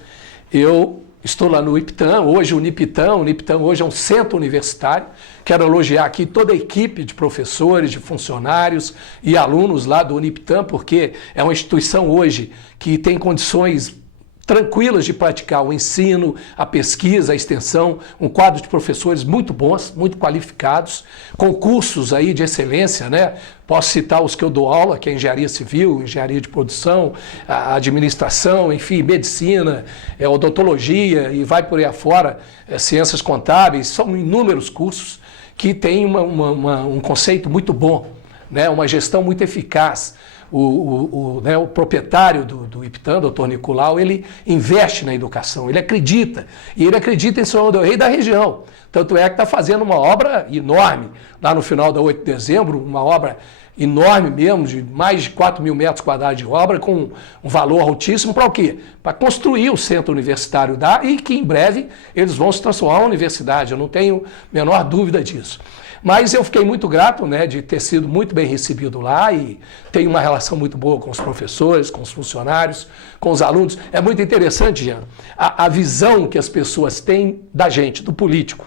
Eu Estou lá no IPTAM, hoje o Unipitã hoje é um centro universitário. Quero elogiar aqui toda a equipe de professores, de funcionários e alunos lá do Unipitã, porque é uma instituição hoje que tem condições tranquilas de praticar o ensino, a pesquisa, a extensão, um quadro de professores muito bons, muito qualificados, com cursos aí de excelência, né? Posso citar os que eu dou aula, que é engenharia civil, engenharia de produção, a administração, enfim, medicina, odontologia e vai por aí afora, ciências contábeis, são inúmeros cursos que têm um conceito muito bom, né? Uma gestão muito eficaz. O proprietário do IPTAM, doutor Nicolau, ele investe na educação, ele acredita, e ele acredita em São João del Rei da região. Tanto é que está fazendo uma obra enorme, lá no final da 8 de dezembro, uma obra enorme mesmo, de mais de 4 mil metros quadrados de obra, com um valor altíssimo, para o quê? Para construir o centro universitário e que em breve eles vão se transformar em universidade, eu não tenho a menor dúvida disso. Mas eu fiquei muito grato, né, de ter sido muito bem recebido lá e tenho uma relação muito boa com os professores, com os funcionários, com os alunos. É muito interessante, Jean, a visão que as pessoas têm da gente, do político.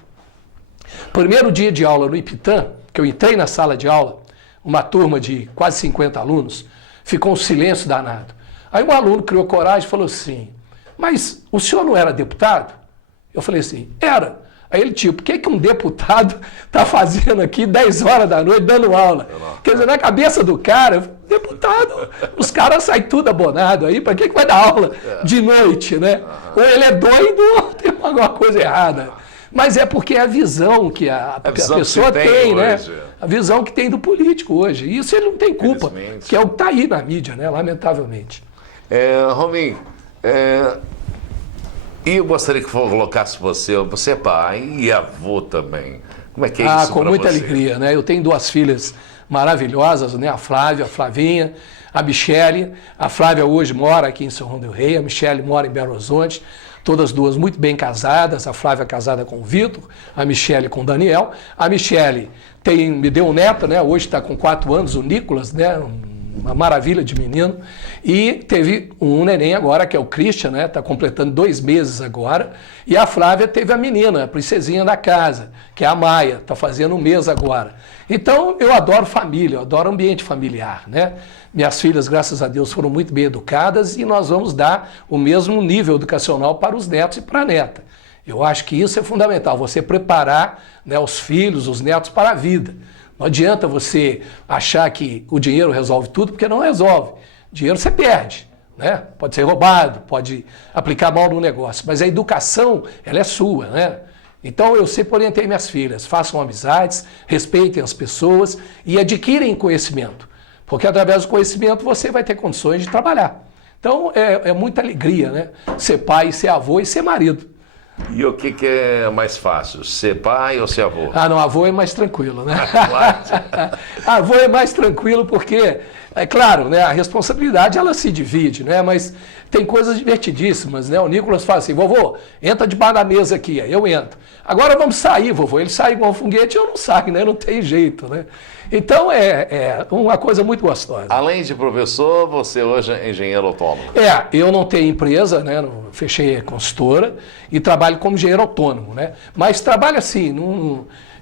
Primeiro dia de aula no IPTAM, que eu entrei na sala de aula, uma turma de quase 50 alunos, ficou um silêncio danado. Aí um aluno criou coragem e falou assim, mas o senhor não era deputado? Eu falei assim, era. Aí ele, tipo, o que um deputado está fazendo aqui 10 horas da noite dando aula? Quer dizer, na cabeça do cara, deputado, os caras saem tudo abonado aí, para que vai dar aula de noite, né? Ou ele é doido ou tem alguma coisa errada. Mas é porque é a visão que a pessoa tem, né? A visão que tem do político hoje. E isso ele não tem culpa, que é o que está aí na mídia, né? Lamentavelmente. Rominho, e eu gostaria que colocasse você é pai e avô também. Como é que é isso com muita você? Alegria, né? Eu tenho 2 filhas maravilhosas, né? A Flávia, a Flavinha, a Michele. A Flávia hoje mora aqui em São João del Rei, a Michele mora em Belo Horizonte. Todas duas muito bem casadas, a Flávia casada com o Vitor, a Michele com o Daniel. A Michele me deu um neto, né? Hoje está com 4 anos, o Nicolas, né? Uma maravilha de menino, e teve um neném agora, que é o Christian, né? Está completando 2 meses agora, e a Flávia teve a menina, a princesinha da casa, que é a Maia, está fazendo 1 mês agora. Então, eu adoro família, eu adoro ambiente familiar, né? Minhas filhas, graças a Deus, foram muito bem educadas, e nós vamos dar o mesmo nível educacional para os netos e para a neta. Eu acho que isso é fundamental, você preparar, né, os filhos, os netos para a vida. Não adianta você achar que o dinheiro resolve tudo, porque não resolve. Dinheiro você perde, né? Pode ser roubado, pode aplicar mal no negócio, mas a educação, ela é sua, né? Então eu sempre orientei minhas filhas, façam amizades, respeitem as pessoas e adquirem conhecimento, porque através do conhecimento você vai ter condições de trabalhar. Então é muita alegria, né? Ser pai, ser avô e ser marido. E o que é mais fácil, ser pai ou ser avô? Não, avô é mais tranquilo, né? Avô é mais tranquilo porque, é claro, né, a responsabilidade ela se divide, né? Mas tem coisas divertidíssimas, né? O Nicolas fala assim, vovô, entra debaixo da mesa aqui, aí eu entro. Agora vamos sair, vovô. Ele sai igual um foguete, eu não saio, né? Não tem jeito, né? Então é uma coisa muito gostosa. Além de professor, você hoje é engenheiro autônomo? Eu não tenho empresa, né? Fechei a consultora e trabalho como engenheiro autônomo, né? Mas trabalho assim,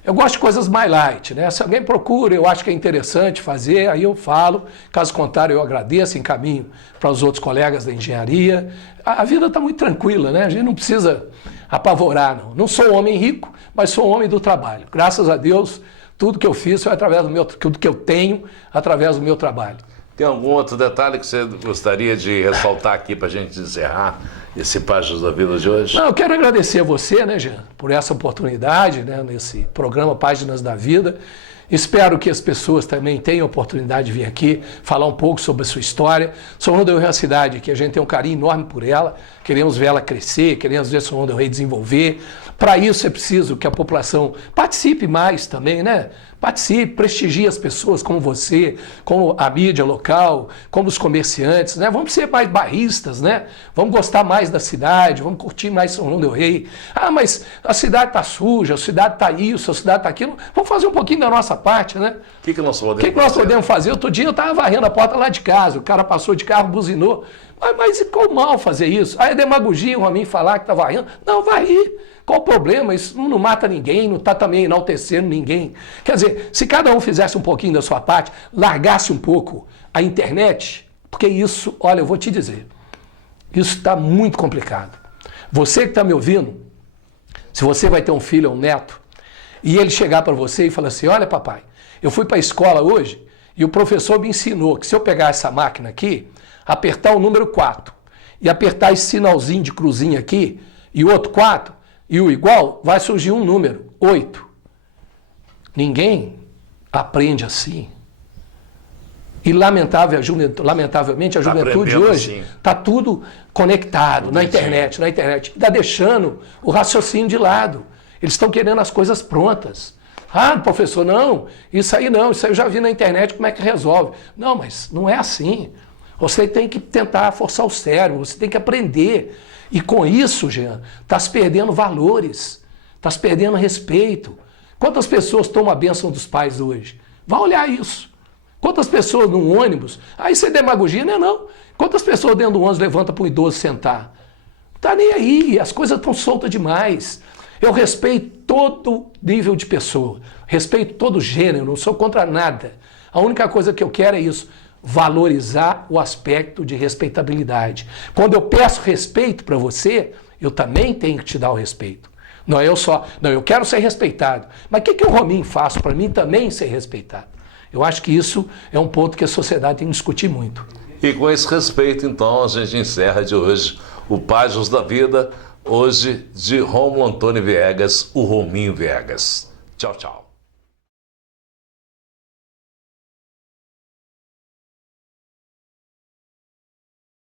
eu gosto de coisas mais light, né? Se alguém procura, eu acho que é interessante fazer, aí eu falo. Caso contrário, eu agradeço, encaminho para os outros colegas da engenharia. A vida está muito tranquila, né? A gente não precisa apavorar, não. Não sou um homem rico, mas sou um homem do trabalho. Graças a Deus, tudo que eu fiz foi através tudo que eu tenho, através do meu trabalho. Tem algum outro detalhe que você gostaria de ressaltar aqui para a gente encerrar esse Páginas da Vida de hoje? Não, eu quero agradecer a você, né, Jean, por essa oportunidade, né, nesse programa Páginas da Vida. Espero que as pessoas também tenham a oportunidade de vir aqui falar um pouco sobre a sua história. São João del Rei é uma cidade que a gente tem um carinho enorme por ela, queremos ver ela crescer, queremos ver São João del Rei desenvolver. Para isso é preciso que a população participe mais também, né? Participe, prestigie as pessoas como você, como a mídia local, como os comerciantes, né? Vamos ser mais bairristas, né? Vamos gostar mais da cidade, vamos curtir mais São João del Rei. Mas a cidade está suja, a cidade está isso, a cidade está aquilo. Vamos fazer um pouquinho da nossa nossa parte, né? O que nós podemos fazer? O que nós podemos fazer? Outro dia eu estava varrendo a porta lá de casa, o cara passou de carro, buzinou. Mas e qual mal fazer isso? Aí é demagogia o Rominho falar que está varrendo. Não, varri. Qual o problema? Isso não mata ninguém, não está também enaltecendo ninguém. Quer dizer, se cada um fizesse um pouquinho da sua parte, largasse um pouco a internet, porque isso, olha, eu vou te dizer, isso está muito complicado. Você que está me ouvindo, se você vai ter um filho ou um neto, e ele chegar para você e falar assim, olha papai, eu fui para a escola hoje e o professor me ensinou que se eu pegar essa máquina aqui, apertar o número 4 e apertar esse sinalzinho de cruzinha aqui e o outro 4 e o igual, vai surgir um número, 8. Ninguém aprende assim. E lamentavelmente a juventude hoje está tudo conectado na internet. Está deixando o raciocínio de lado. Eles estão querendo as coisas prontas. Ah, professor, não, isso aí eu já vi na internet como é que resolve. Não, mas não é assim. Você tem que tentar forçar o cérebro, você tem que aprender. E com isso, Jean, está se perdendo valores, está se perdendo respeito. Quantas pessoas tomam a bênção dos pais hoje? Vá olhar isso. Quantas pessoas num ônibus, isso é demagogia, não. Quantas pessoas dentro do ônibus levantam para um idoso sentar? Não está nem aí, as coisas estão soltas demais. Eu respeito todo nível de pessoa, respeito todo gênero, não sou contra nada. A única coisa que eu quero é isso, valorizar o aspecto de respeitabilidade. Quando eu peço respeito para você, eu também tenho que te dar o respeito. Não é eu só, não, eu quero ser respeitado. Mas o que o Rominho faz para mim também ser respeitado? Eu acho que isso é um ponto que a sociedade tem que discutir muito. E com esse respeito, então, a gente encerra de hoje o Páginas da Vida, hoje de Rômulo Antônio Viegas, o Rominho Viegas. Tchau, tchau.